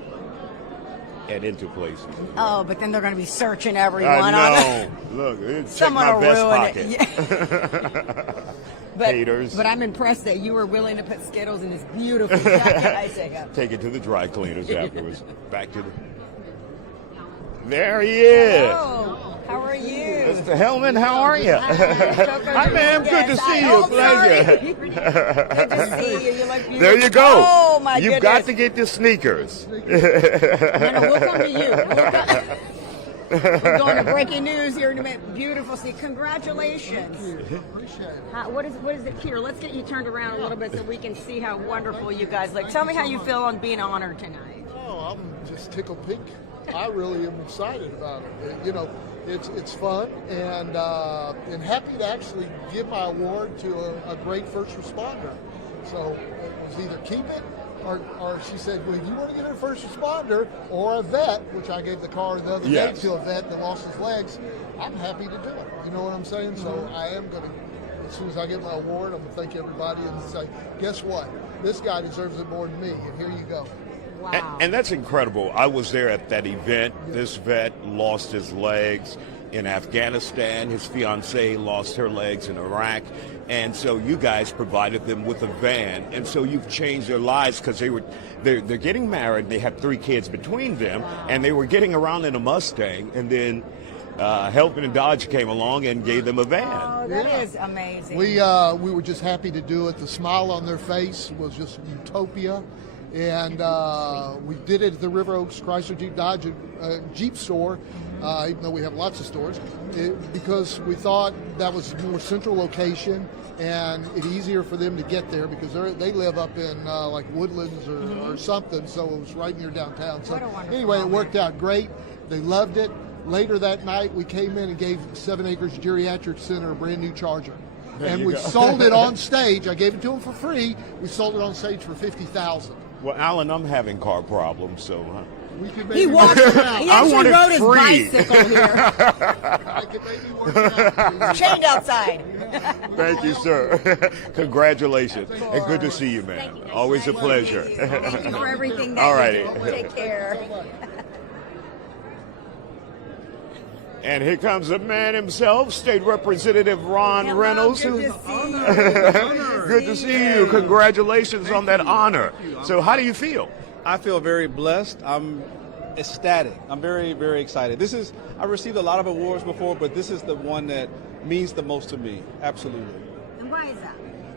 and into places. Oh, but then they're going to be searching everyone. I know. Look, check Someone my will vest ruin pocket. it. Haters. But I'm impressed that you were willing to put Skittles in this beautiful jacket. I take up. Take it to the dry cleaners afterwards. Back to the... There he is. Hello. How are you? Mr. Hellman, how are you? Hi, ma'am. Good to see you. Pleasure. Good to see you. You look beautiful. There you go. Oh, my You've goodness. got to get your sneakers. No, we'll come to you. We're going to breaking news here in a minute. Beautiful. See, congratulations. What is it here? Let's get you turned around a little bit so we can see how wonderful you guys look. Tell me how you feel on being honored tonight. Oh, I'm just tickled pink. I really am excited about it. You know, it's fun and happy to actually give my award to a great first responder. So it was either keep it or she said, well, you want to get a first responder or a vet, which I gave the car the other day to a vet that lost his legs. I'm happy to do it. You know what I'm saying? So I am going to, as soon as I get my award, I'm going to thank everybody and say, guess what? This guy deserves it more than me, and here you go. Wow. And that's incredible. I was there at that event. This vet lost his legs in Afghanistan. His fiancée lost her legs in Iraq. And so you guys provided them with a van. And so you've changed their lives because they're getting married. They have 3 kids between them. And they were getting around in a Mustang. And then Helping and Dodge came along and gave them a van. Oh, that is amazing. We were just happy to do it. The smile on their face was just utopia. And we did it at the River Oaks Chrysler Jeep Dodge Jeep store, even though we have lots of stores, because we thought that was a more central location and it's easier for them to get there because they live up in like Woodlands or something, so it was right near downtown. So anyway, it worked out great. They loved it. Later that night, we came in and gave 7 Acres Geriatric Center a brand new Charger. And we sold it on stage. I gave it to them for free. We sold it on stage for $50,000. Well, Alan, I'm having car problems, so... We can He walked. He actually rode his bicycle here. I can maybe work it out. Chained outside. Thank you, sir. Congratulations. And good to see you, man. Always a pleasure. Thank you for everything that All you righty. do. Take care. And here comes the man himself, State Representative Ron Reynolds. Good to see you. Good to see you. Congratulations on that honor. So how do you feel? I feel very blessed. I'm ecstatic. I'm very, very excited. I received a lot of awards before, but this is the one that means the most to me. Absolutely. And why is that?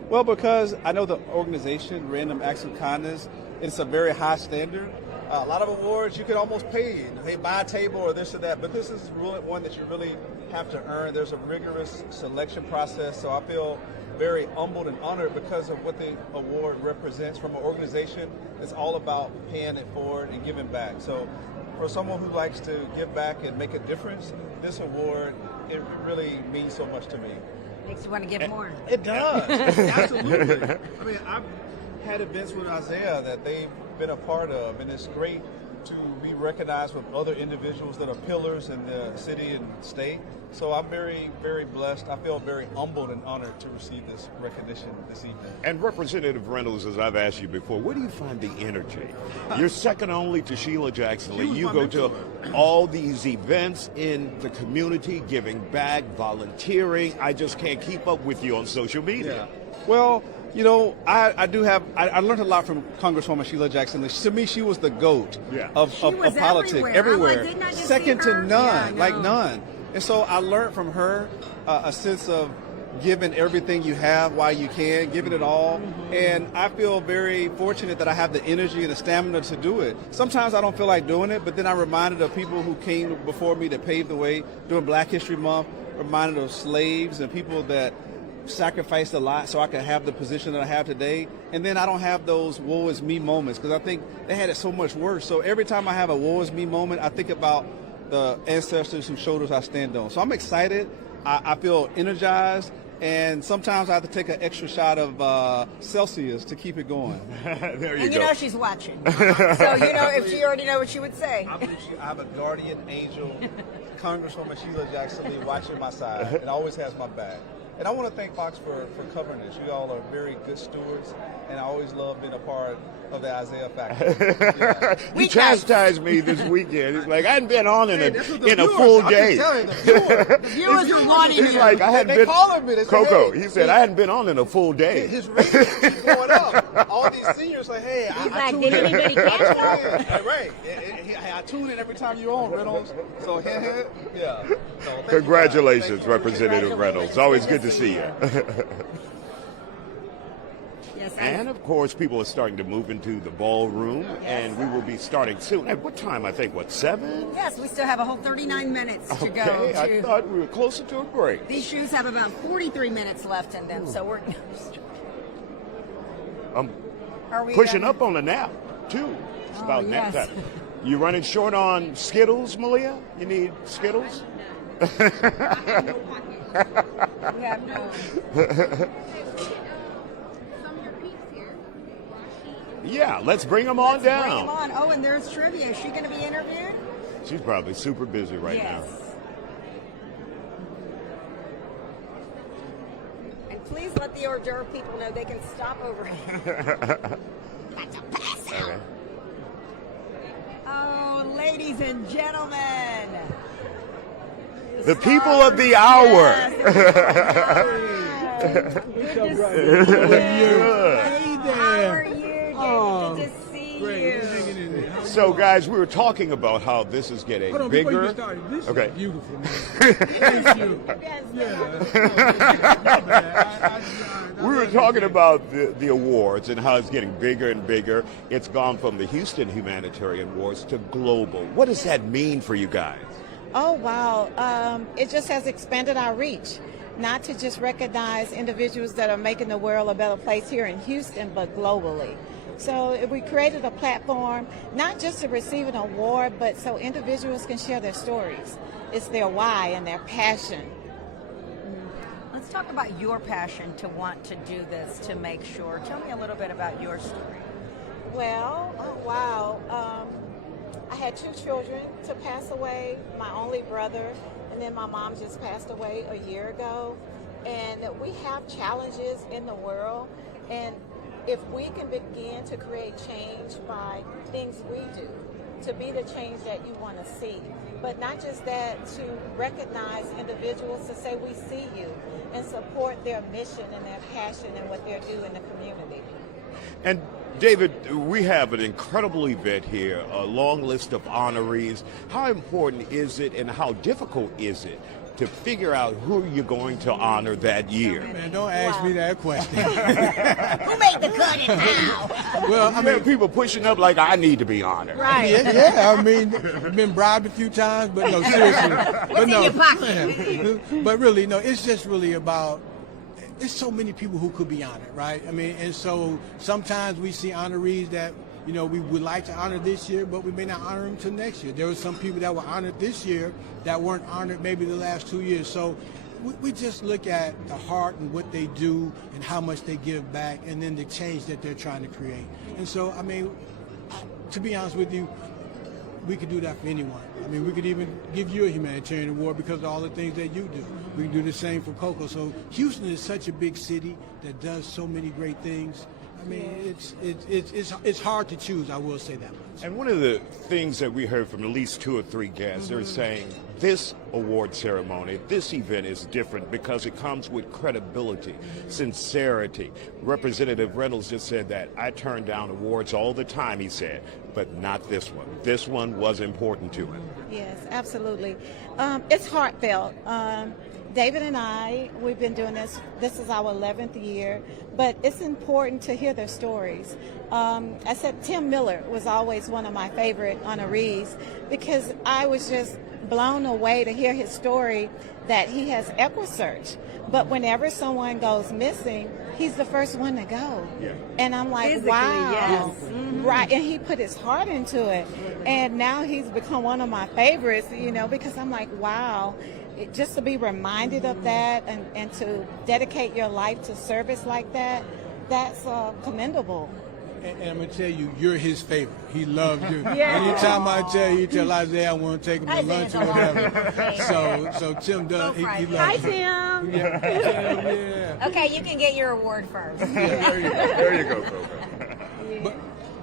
Well, because I know the organization, Random Acts of Kindness, it's a very high standard. A lot of awards you could almost pay, buy a table or this or that, but this is really one that you really have to earn. There's a rigorous selection process, so I feel very humbled and honored because of what the award represents from an organization that's all about paying it forward and giving back. So for someone who likes to give back and make a difference, this award, it really means so much to me. Makes you want to give more. It does. Absolutely. I mean, I've had events with Isaiah that they've been a part of, and it's great to be recognized with other individuals that are pillars in the city and state. So I'm very, very blessed. I feel very humbled and honored to receive this recognition this evening. And Representative Reynolds, as I've asked you before, where do you find the energy? You're second only to Sheila Jackson Lee. You go to all these events in the community, giving back, volunteering. I just can't keep up with you on social media. Well, you know, I learned a lot from Congresswoman Sheila Jackson Lee. To me, she was the GOAT of politics everywhere. Second to none, like none. And so I learned from her a sense of giving everything you have while you can, giving it all. And I feel very fortunate that I have the energy and the stamina to do it. Sometimes I don't feel like doing it, but then I'm reminded of people who came before me that paved the way during Black History Month, reminded of slaves and people that sacrificed a lot so I could have the position that I have today. And then I don't have those woe is me moments because I think they had it so much worse. So every time I have a woe is me moment, I think about the ancestors whose shoulders I stand on. So I'm excited. I feel energized. And sometimes I have to take an extra shot of Celsius to keep it going. There you go. And you know she's watching. So you know if she already know what she would say. I have a guardian angel, Congresswoman Sheila Jackson Lee, watching my side and always has my back. And I want to thank Fox for covering this. You all are very good stewards, and I always love being a part of the Isaiah factor. You chastised me this weekend. It's like I hadn't been on in a full day. The viewers were wanting you. He's like, I hadn't been. Calling me. They say, Coco, hey, he said, I hadn't been on in a full day. His ratings keep going up. All these seniors say, hey, I tune did in. anybody catch that? Right. I tune in every time you're on, Reynolds. So, yeah. No, Congratulations, Representative Reynolds. Always good to see you. Yes, and of course, people are starting to move into the ballroom, and we will be starting soon. At what time? I think, 7? Yes, we still have a whole 39 minutes to go. Okay, I thought we were closer to a break. These shoes have about 43 minutes left in them, so we're... I'm Are we pushing up on the nap, too. It's about nap time. You running short on Skittles, Malia? You need Skittles? We have no... Yeah, let's bring them on down. Bring them on. Oh, and there's trivia. Is she going to be interviewed? She's probably super busy right now. And please let the hors d'oeuvre people know they can stop over here. Okay. Oh, ladies and gentlemen. The people of the hour. Good to see you. How are you? Good to see you. So, guys, we were talking about how this is getting bigger. Before you started, this is beautiful, man. Thank you. We were talking about the awards and how it's getting bigger and bigger. It's gone from the Houston Humanitarian Awards to global. What does that mean for you guys? Oh, wow. It just has expanded our reach. Not to just recognize individuals that are making the world a better place here in Houston, but globally. So we created a platform, not just to receive an award, but so individuals can share their stories. It's their why and their passion. Let's talk about your passion to want to do this, to make sure. Tell me a little bit about your story. Well, I had 2 children to pass away, my only brother, and then my mom just passed away a year ago. And we have challenges in the world, and if we can begin to create change by things we do, to be the change that you want to see, but not just that, to recognize individuals, to say we see you and support their mission and their passion and what they're doing in the community. And David, we have an incredible event here, a long list of honorees. How important is it and how difficult is it to figure out who you're going to honor that year? Man, don't ask me that question. Who made the cut and how? Well, I mean, people pushing up like I need to be honored. Right. Yeah, I mean, I've been bribed a few times, but no, seriously. What's in your pocket? But really, no, it's just really about, there's so many people who could be honored, right? I mean, and so sometimes we see honorees that, you know, we would like to honor this year, but we may not honor them till next year. There were some people that were honored this year that weren't honored maybe the last 2 years. So we just look at the heart and what they do and how much they give back and then the change that they're trying to create. And so, I mean, to be honest with you, we could do that for anyone. I mean, we could even give you a humanitarian award because of all the things that you do. We can do the same for Coco. So Houston is such a big city that does so many great things. I mean, it's hard to choose, I will say that much. And one of the things that we heard from at least 2 or 3 guests, they're saying this award ceremony, this event is different because it comes with credibility, sincerity. Representative Reynolds just said that. I turn down awards all the time, he said, but not this one. This one was important to him. Yes, absolutely. It's heartfelt. David and I, we've been doing this. This is our 11th year, but it's important to hear their stories. I said Tim Miller was always one of my favorite honorees because I was just blown away to hear his story that he has EquiSearch. But whenever someone goes missing, he's the first one to go. Yeah. And I'm like, physically, wow. Yes. Mm-hmm. Right. And he put his heart into it. And now he's become one of my favorites, you know, because I'm like, wow. Just to be reminded of that and to dedicate your life to service like that, that's commendable. And I'm going to tell you, you're his favorite. He loves you. Yeah. Anytime I tell you, tell Isaiah I want to take him to lunch or whatever. So Tim does. He loves Hi, you. Tim. Yeah. Tim, yeah. Okay, you can get your award first. There you go, Coco.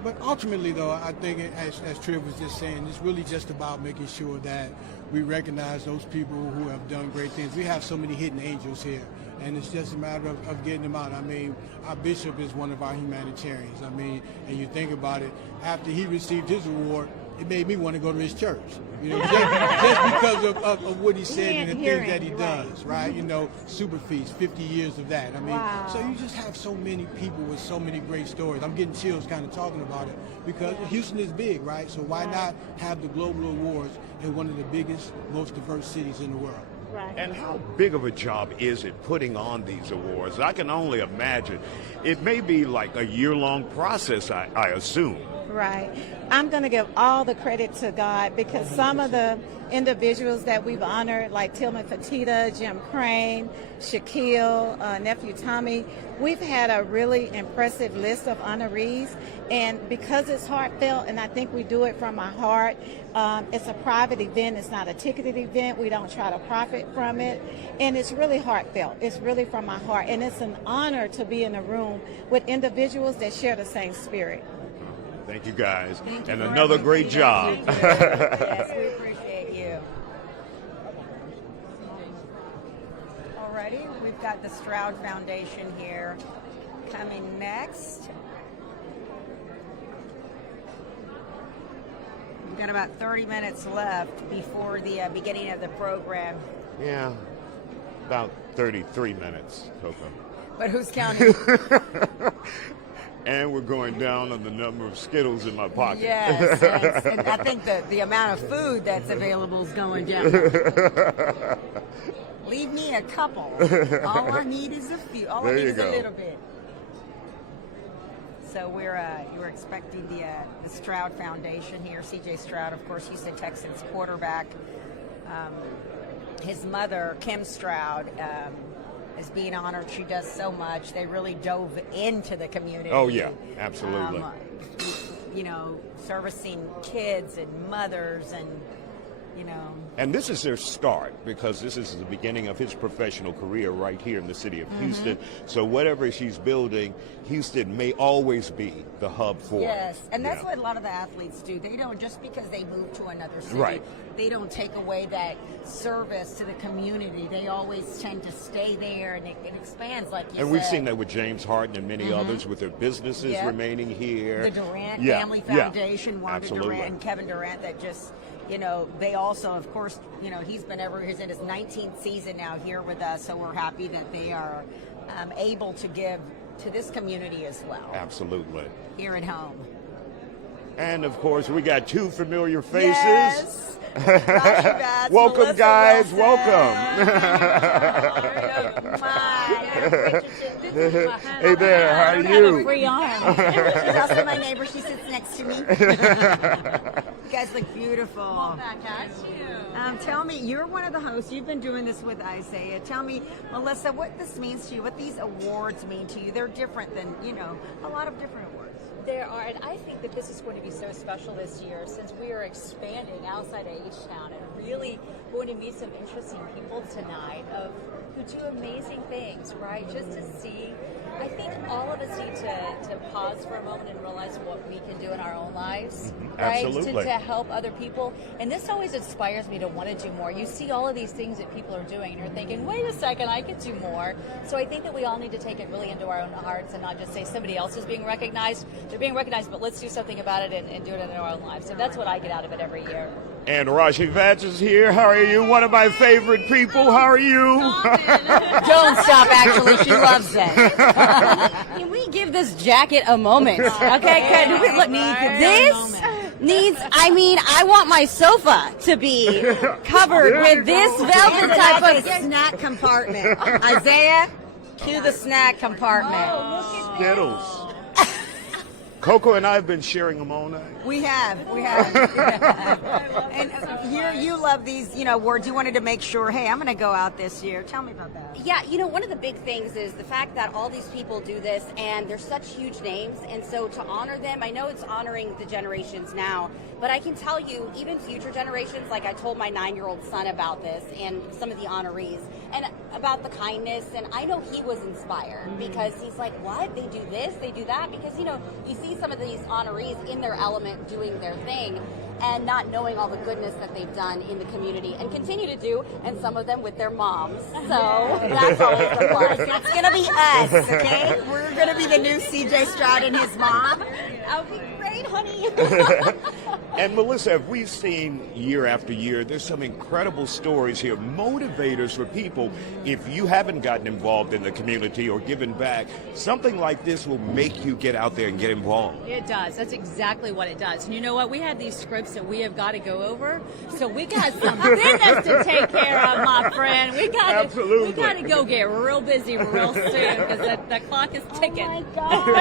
But ultimately, though, I think, as Triv was just saying, it's really just about making sure that we recognize those people who have done great things. We have so many hidden angels here, and it's just a matter of getting them out. I mean, our bishop is one of our humanitarians. I mean, and you think about it, after he received his award, it made me want to go to his church. You know, just because of what he said and the things that he does, right? You know, Super Feast, 50 years of that. I mean, so you just have so many people with so many great stories. I'm getting chills kind of talking about it because Houston is big, right? So why not have the global awards in one of the biggest, most diverse cities in the world? Right. And how big of a job is it putting on these awards? I can only imagine. It may be like a year-long process, I assume. Right. I'm going to give all the credit to God because some of the individuals that we've honored, like Tillman Fertitta, Jim Crane, Shaquille, nephew Tommy, we've had a really impressive list of honorees. And because it's heartfelt, and I think we do it from our heart, it's a private event. It's not a ticketed event. We don't try to profit from it. And it's really heartfelt. It's really from my heart. And it's an honor to be in a room with individuals that share the same spirit. Thank you, guys. Thank you and for another great job. Yes, we appreciate you. Alrighty, we've got the Stroud Foundation here coming next. We've got about 30 minutes left before the beginning of the program. Yeah, about 33 minutes, Coco. But who's counting? And we're going down on the number of Skittles in my pocket. Yes, and I think the amount of food that's available is going down. Leave me a couple. All I need is a few. All I need is a little bit. So you're expecting the Stroud Foundation here. C.J. Stroud, of course, Houston Texans quarterback. His mother, Kim Stroud, is being honored. She does so much. They really dove into the community. Oh, yeah, absolutely. You know, servicing kids and mothers and, you know. And this is their start because this is the beginning of his professional career right here in the city of Houston. So whatever she's building, Houston may always be the hub for. Yes, and that's what a lot of the athletes do. They don't, just because they move to another city, right, they don't take away that service to the community. They always tend to stay there, and it expands, like you said. And we've seen that with James Harden and many others with their businesses remaining here. The Durant Family Foundation, Wanda absolutely. Durant and Kevin Durant, that just, you know, they also, of course, you know, he's in his 19th season now here with us, so we're happy that they are able to give to this community as well. Absolutely. Here at home. And of course, we got two familiar faces. Yes. Welcome, Melissa guys. Wilson. Hey there, how are you? Free arm. She's also my neighbor. She sits next to me. You guys look beautiful. Well, back at you. Tell me, you're one of the hosts. You've been doing this with Isaiah. Tell me, Melissa, what this means to you, what these awards mean to you. They're different than, you know, a lot of different awards. There are, and I think that this is going to be so special this year since we are expanding outside of H-Town and really going to meet some interesting people tonight who do amazing things, right? Just to see, I think all of us need to pause for a moment and realize what we can do in our own lives, right? Absolutely. To help other people. And this always inspires me to want to do more. You see all of these things that people are doing and you're thinking, wait a second, I could do more. So I think that we all need to take it really into our own hearts and not just say somebody else is being recognized. They're being recognized, but let's do something about it and do it in our own lives. So that's what I get out of it every year. And Rashi Vatch is here. How are you? One of my favorite people. How are you? Don't stop, actually. She loves it. Can we give this jacket a moment? Okay, good. This needs, I mean, I want my sofa to be covered with this velvet type of snack compartment. Isaiah, cue the snack compartment. Skittles. Coco and I have been sharing them all night. We have. And you love these, words. You wanted to make sure, hey, I'm going to go out this year. Tell me about that. Yeah, one of the big things is the fact that all these people do this and they're such huge names. And so to honor them, I know it's honoring the generations now, but I can tell you, even future generations, like I told my 9-year-old son about this and some of the honorees and about the kindness. And I know he was inspired because he's like, what? They do this, they do that? Because, you see some of these honorees in their element doing their thing and not knowing all the goodness that they've done in the community and continue to do, and some of them with their moms. So that's always a plus. It's going to be us, okay? We're going to be the new C.J. Stroud and his mom. That would be great, honey. And Melissa, if we've seen year after year, there's some incredible stories here, motivators for people. If you haven't gotten involved in the community or given back, something like this will make you get out there and get involved. It does. That's exactly what it does. And you know what? We have these scripts that we have got to go over. So we got some business to take care of, my friend. We got to go get real busy real soon because the clock is ticking. Oh, my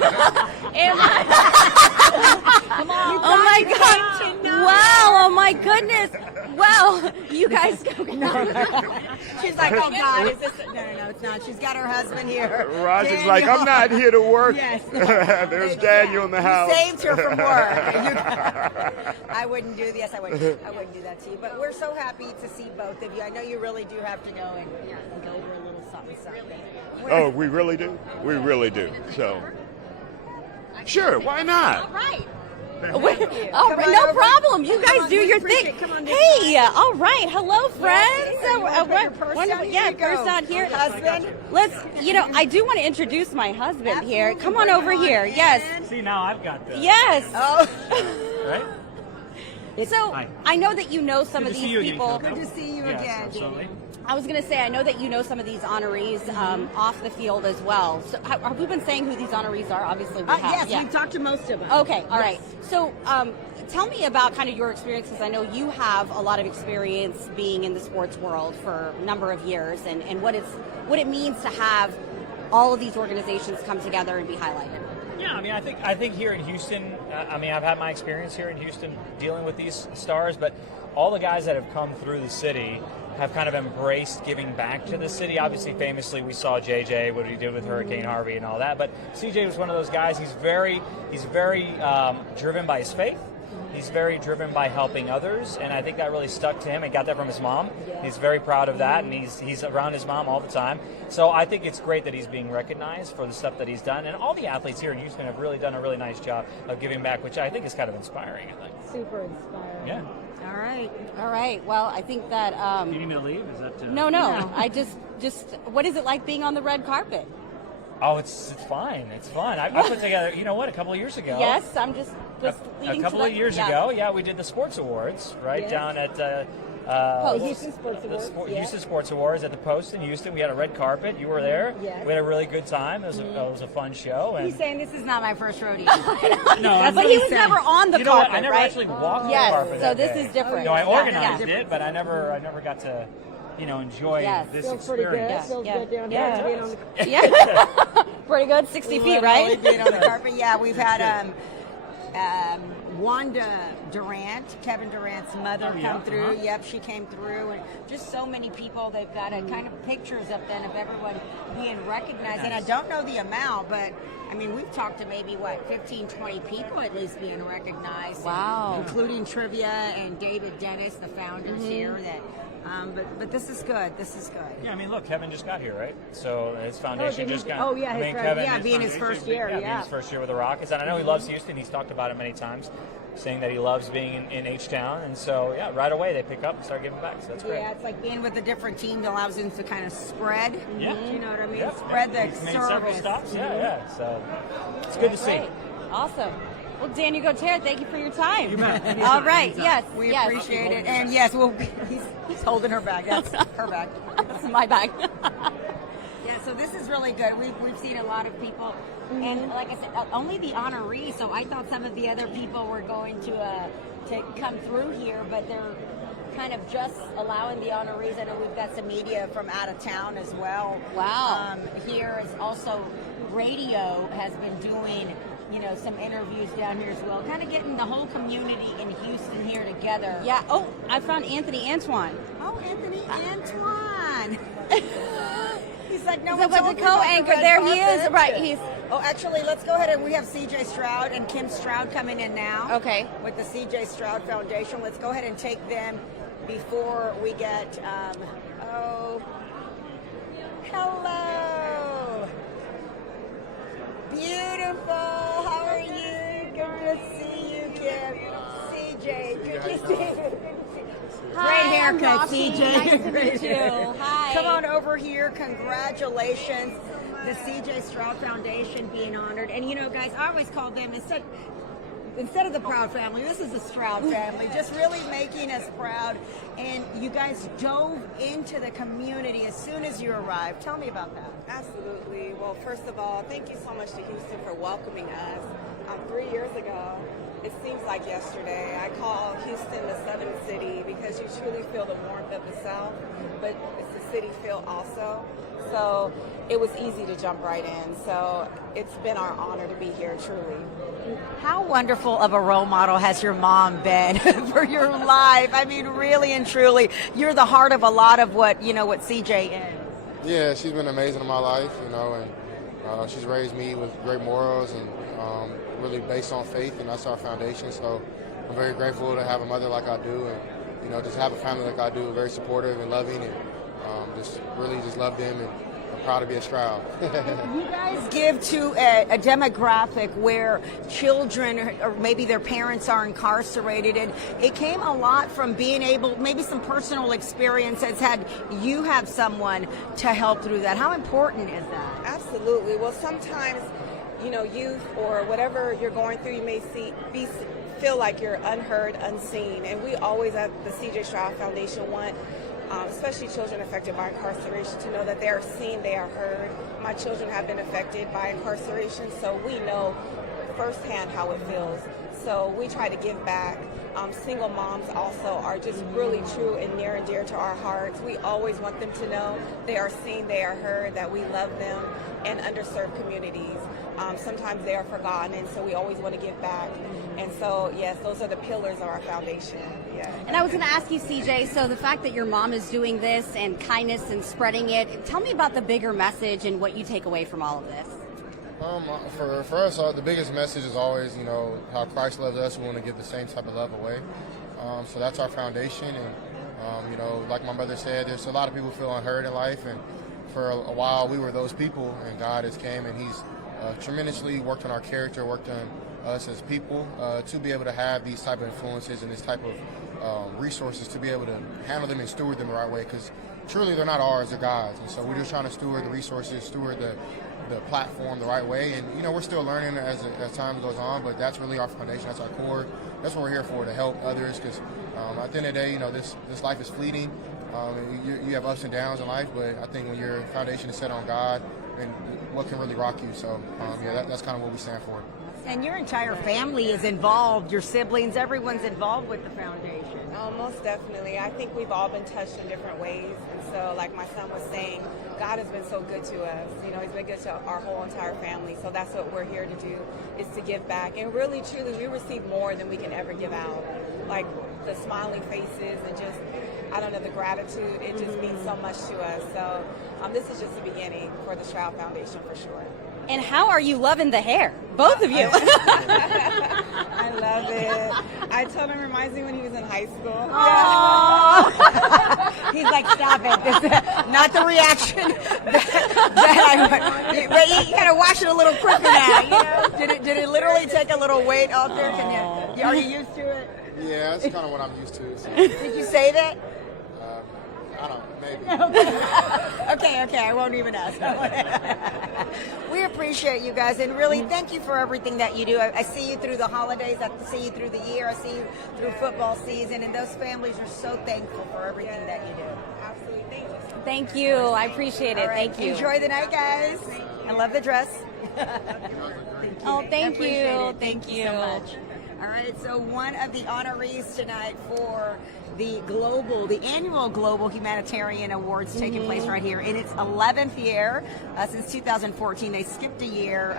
God. Come on. Oh, my God. Wow. Oh, my goodness. Well, you guys go. She's like, oh, God, is this? No, it's not. She's got her husband here. Raj is like, I'm not here to work. Yes. There's Daniel in the house. Saved her from work. I wouldn't do this. I wouldn't do that to you. But we're so happy to see both of you. I know you really do have to go and go over a little something. Oh, we really do? We really do. So, sure, why not? All right. All right, no problem. You guys do your thing. Hey, all right. Hello, friends. Purse out here. Husband. Let's. I do want to introduce my husband here. Come on over here. Yes. See, now I've got this. Yes. Oh. Right? So I know that you know some of these people. Good to see you again. Absolutely. I was going to say, I know that you know some of these honorees off the field as well. So have we been saying who these honorees are? Obviously, we have. Yes, we've talked to most of them. Okay, all right. So tell me about kind of your experiences. I know you have a lot of experience being in the sports world for a number of years and what it means to have all of these organizations come together and be highlighted. Yeah, I mean, I think here in Houston, I've had my experience here in Houston dealing with these stars, but all the guys that have come through the city have kind of embraced giving back to the city. Obviously, famously, we saw JJ, what he did with Hurricane Harvey and all that, but CJ was one of those guys. He's very driven by his faith. He's very driven by helping others, and I think that really stuck to him. He got that from his mom. He's very proud of that, and he's around his mom all the time. So I think it's great that he's being recognized for the stuff that he's done, and all the athletes here in Houston have really done a really nice job of giving back, which I think is kind of inspiring. I think. Super inspiring. Yeah. All right. Well, I think that. Do you need me to leave? Is that? No. I just. What is it like being on the red carpet? Oh, it's fine. It's fun. I put together. You know what? A couple of years ago. Yes, I'm just a couple of years ago. Yeah, we did the sports awards down at Houston Sports Awards. Houston Sports Awards at the Post in Houston. We had a red carpet. You were there. Yes. We had a really good time. It was a fun show. And He's saying this is not my first rodeo. no, but he was never on the carpet. carpet, I never right? actually walked the Yes, carpet. so this day. is different. No, I organized it, but I never got to, enjoy this experience. Feels good down here. being on the pretty good, 60 feet, right? Being on the carpet. Yeah, we've had Wanda Durant, Kevin Durant's mother, come through. Yep, she came through, and just so many people. They've got kind of pictures up then of everyone being recognized. And I don't know the amount, but I mean, we've talked to maybe 15, 20 people at least being recognized. Wow, including Trivia and David Dennis, the founders here. That. But this is good. This is good. Yeah, I mean, look, Kevin just got here, right? So his foundation just got. Oh, yeah, Kevin, being his first year. Being his first year with the Rockets, and I know he loves Houston. He's talked about it many times, saying that he loves being in H-Town, and so right away they pick up and start giving back. So that's great. Yeah, it's like being with a different team that allows them to kind of spread. Yeah, you know what I mean? Yep. Spread the He's made service. several stops. Yeah. So it's good to see. Awesome. Well, Daniel Gauthier, thank you for your time. You bet. All right. Yes. We appreciate it. And yes, he's holding her bag. That's her bag. That's my bag. Yeah, so this is really good. We've seen a lot of people. And like I said, only the honorees. So I thought some of the other people were going to come through here, but they're kind of just allowing the honorees. I know we've got some media from out of town as well. Wow. Here is also radio has been doing some interviews down here as well, kind of getting the whole community in Houston here together. Yeah. Oh, I found Anthony Antoine. Oh, Anthony Antoine. He's like, no He's one's the co-anchor. There he is. Right. Oh, actually, let's go ahead and we have CJ Stroud and Kim Stroud coming in now. Okay. With the CJ Stroud Foundation. Let's go ahead and take them before we get, hello. Beautiful. How are you? Good to see you, Kim. CJ, good to see you. Hi, Great haircut, Rossi. CJ. Nice to meet you. Hi. Come on over here. Congratulations. The CJ Stroud Foundation being honored. And guys, I always call them, instead of the Proud family, this is the Stroud family, just really making us proud. And you guys dove into the community as soon as you arrived. Tell me about that. Absolutely. Well, first of all, thank you so much to Houston for welcoming us. 3 years ago, it seems like yesterday, I call Houston the Southern City because you truly feel the warmth of the South, but it's the city feel also. So it was easy to jump right in. So it's been our honor to be here, truly. How wonderful of a role model has your mom been for your life? I mean, really and truly, you're the heart of a lot of what CJ is. Yeah, she's been amazing in my life, and she's raised me with great morals and really based on faith, and that's our foundation. So I'm very grateful to have a mother like I do, and just have a family like I do, very supportive and loving, and just really just love them, and I'm proud to be a Stroud. You guys give to a demographic where children or maybe their parents are incarcerated, and it came a lot from being able, maybe some personal experiences had you have someone to help through that. How important is that? Absolutely. Well, sometimes, youth or whatever you're going through, you may feel like you're unheard, unseen, and we always at the CJ Stroud Foundation want especially children affected by incarceration to know that they are seen, they are heard. My children have been affected by incarceration, so we know firsthand how it feels. So we try to give back. Single moms also are just really true and near and dear to our hearts. We always want them to know they are seen, they are heard, that we love them, and underserved communities. Sometimes they are forgotten, and so we always want to give back. And so, yes, those are the pillars of our foundation. Yeah. And I was going to ask you, CJ, so the fact that your mom is doing this and kindness and spreading it, tell me about the bigger message and what you take away from all of this. For us, the biggest message is always, how Christ loves us. We want to give the same type of love away. So that's our foundation. And, like my mother said, there's a lot of people feel unheard in life. And for a while, we were those people. And God has came and He's tremendously worked on our character, worked on us as people to be able to have these type of influences and this type of resources to be able to handle them and steward them the right way. Because truly, they're not ours, they're God's. And so we're just trying to steward the resources, steward the platform the right way, and we're still learning as time goes on, but that's really our foundation, that's our core, that's what we're here for, to help others, because at the end of the day, this life is fleeting. You have ups and downs in life, but I think when your foundation is set on God, and what can really rock you, so that's kind of what we stand for. And your entire family is involved, your siblings, everyone's involved with the foundation. Oh, most definitely. I think we've all been touched in different ways. And so, like my son was saying, God has been so good to us. He's been good to our whole entire family. So that's what we're here to do, is to give back. And really, truly, we receive more than we can ever give out. Like the smiling faces and just, the gratitude, it just means so much to us. So this is just the beginning for the Stroud Foundation for sure. And how are you loving the hair? Both of you. I love it. I told him it reminds me when he was in high school. Yeah. He's like, stop it. This is not the reaction that I want. But you got to wash it a little quicker now. Did it literally take a little weight off there? Are you used to it? Yeah, that's kind of what I'm used to. So. Did you say that? I don't know, maybe. Okay, I won't even ask. We appreciate you guys, and really thank you for everything that you do. I see you through the holidays, I see you through the year, I see you through football season, and those families are so thankful for everything that you do. Absolutely, thank you. Thank you, I appreciate it. Right. Thank you. Enjoy the night, guys. I love the dress. Thank you. Thank you so much. All right, so one of the honorees tonight for the annual Global Humanitarian Awards taking place right here in its 11th year since 2014. They skipped a year.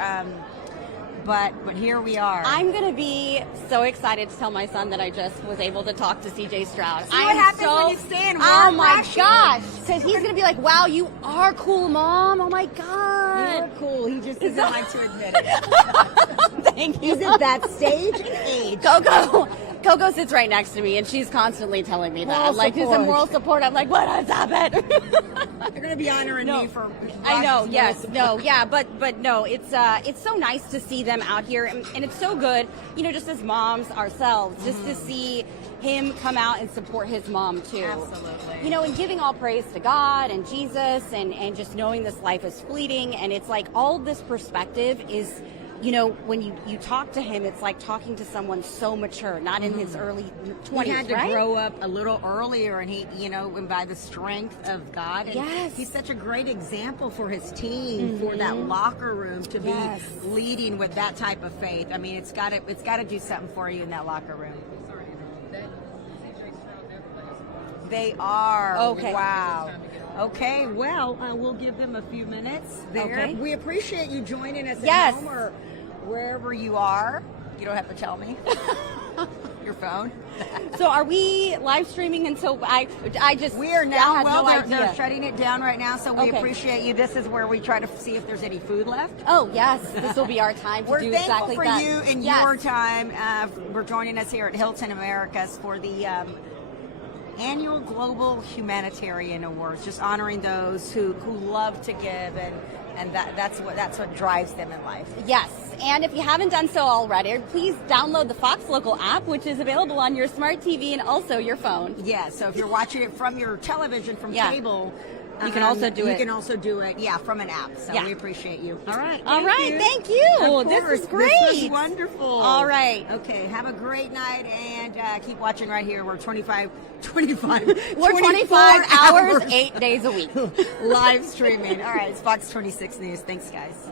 but here we are. I'm going to be so excited to tell my son that I just was able to talk to CJ Stroud. See what happens when you stand? Oh my gosh. Because he's going to be like, wow, you are cool, Mom. Oh my God. You're cool. He just doesn't like to admit it. Thank you. He's at that stage and age. Coco sits right next to me, and she's constantly telling me that. Moral I'm like, do some support. moral support. I'm like, what? Stop it. You're going to be honoring me for. I know. Rosh's Yes. moral No. support. Yeah. But no. It's so nice to see them out here, and it's so good. You know, just as moms ourselves, just to see him come out and support his mom too. Absolutely. You know, and giving all praise to God and Jesus, and just knowing this life is fleeting, and it's like all this perspective is. You know, when you talk to him, it's like talking to someone so mature, not in his early 20s, He had to right? grow up a little earlier, and he, you know, and by the strength of God. And Yes. he's such a great example for his team, for that locker room to be leading with that type of faith. I mean, it's got to do something for you in that locker room. They are. Okay. Wow. Okay. Well, we'll give them a few minutes there. Okay. We appreciate you joining us Yes. at home or wherever you are. You don't have to tell me. Your phone. So are we live streaming until I just We are now. had Well, no they're idea. shutting it down right now, so we Okay. appreciate you. This is where we try to see if there's any food left. Oh yes, this will be our time to We're do thankful exactly for that. you and Yes. your time. We're joining us here at Hilton Americas for the annual Global Humanitarian Awards, just honoring those who love to give, and that's what drives them in life. Yes, and if you haven't done so already, please download the Fox Local app, which is available on your smart TV and also your phone. Yeah, so if you're watching it from your television, from cable, you can also do it. You can also do it, from an app. So Yeah. we appreciate you. All right. Thank you. Of This course. is great. This is wonderful. All right. Okay, have a great night and keep watching right here. We're We're 24 24 hours, 8 days a week. live streaming. All right, it's Fox 26 News. Thanks, guys.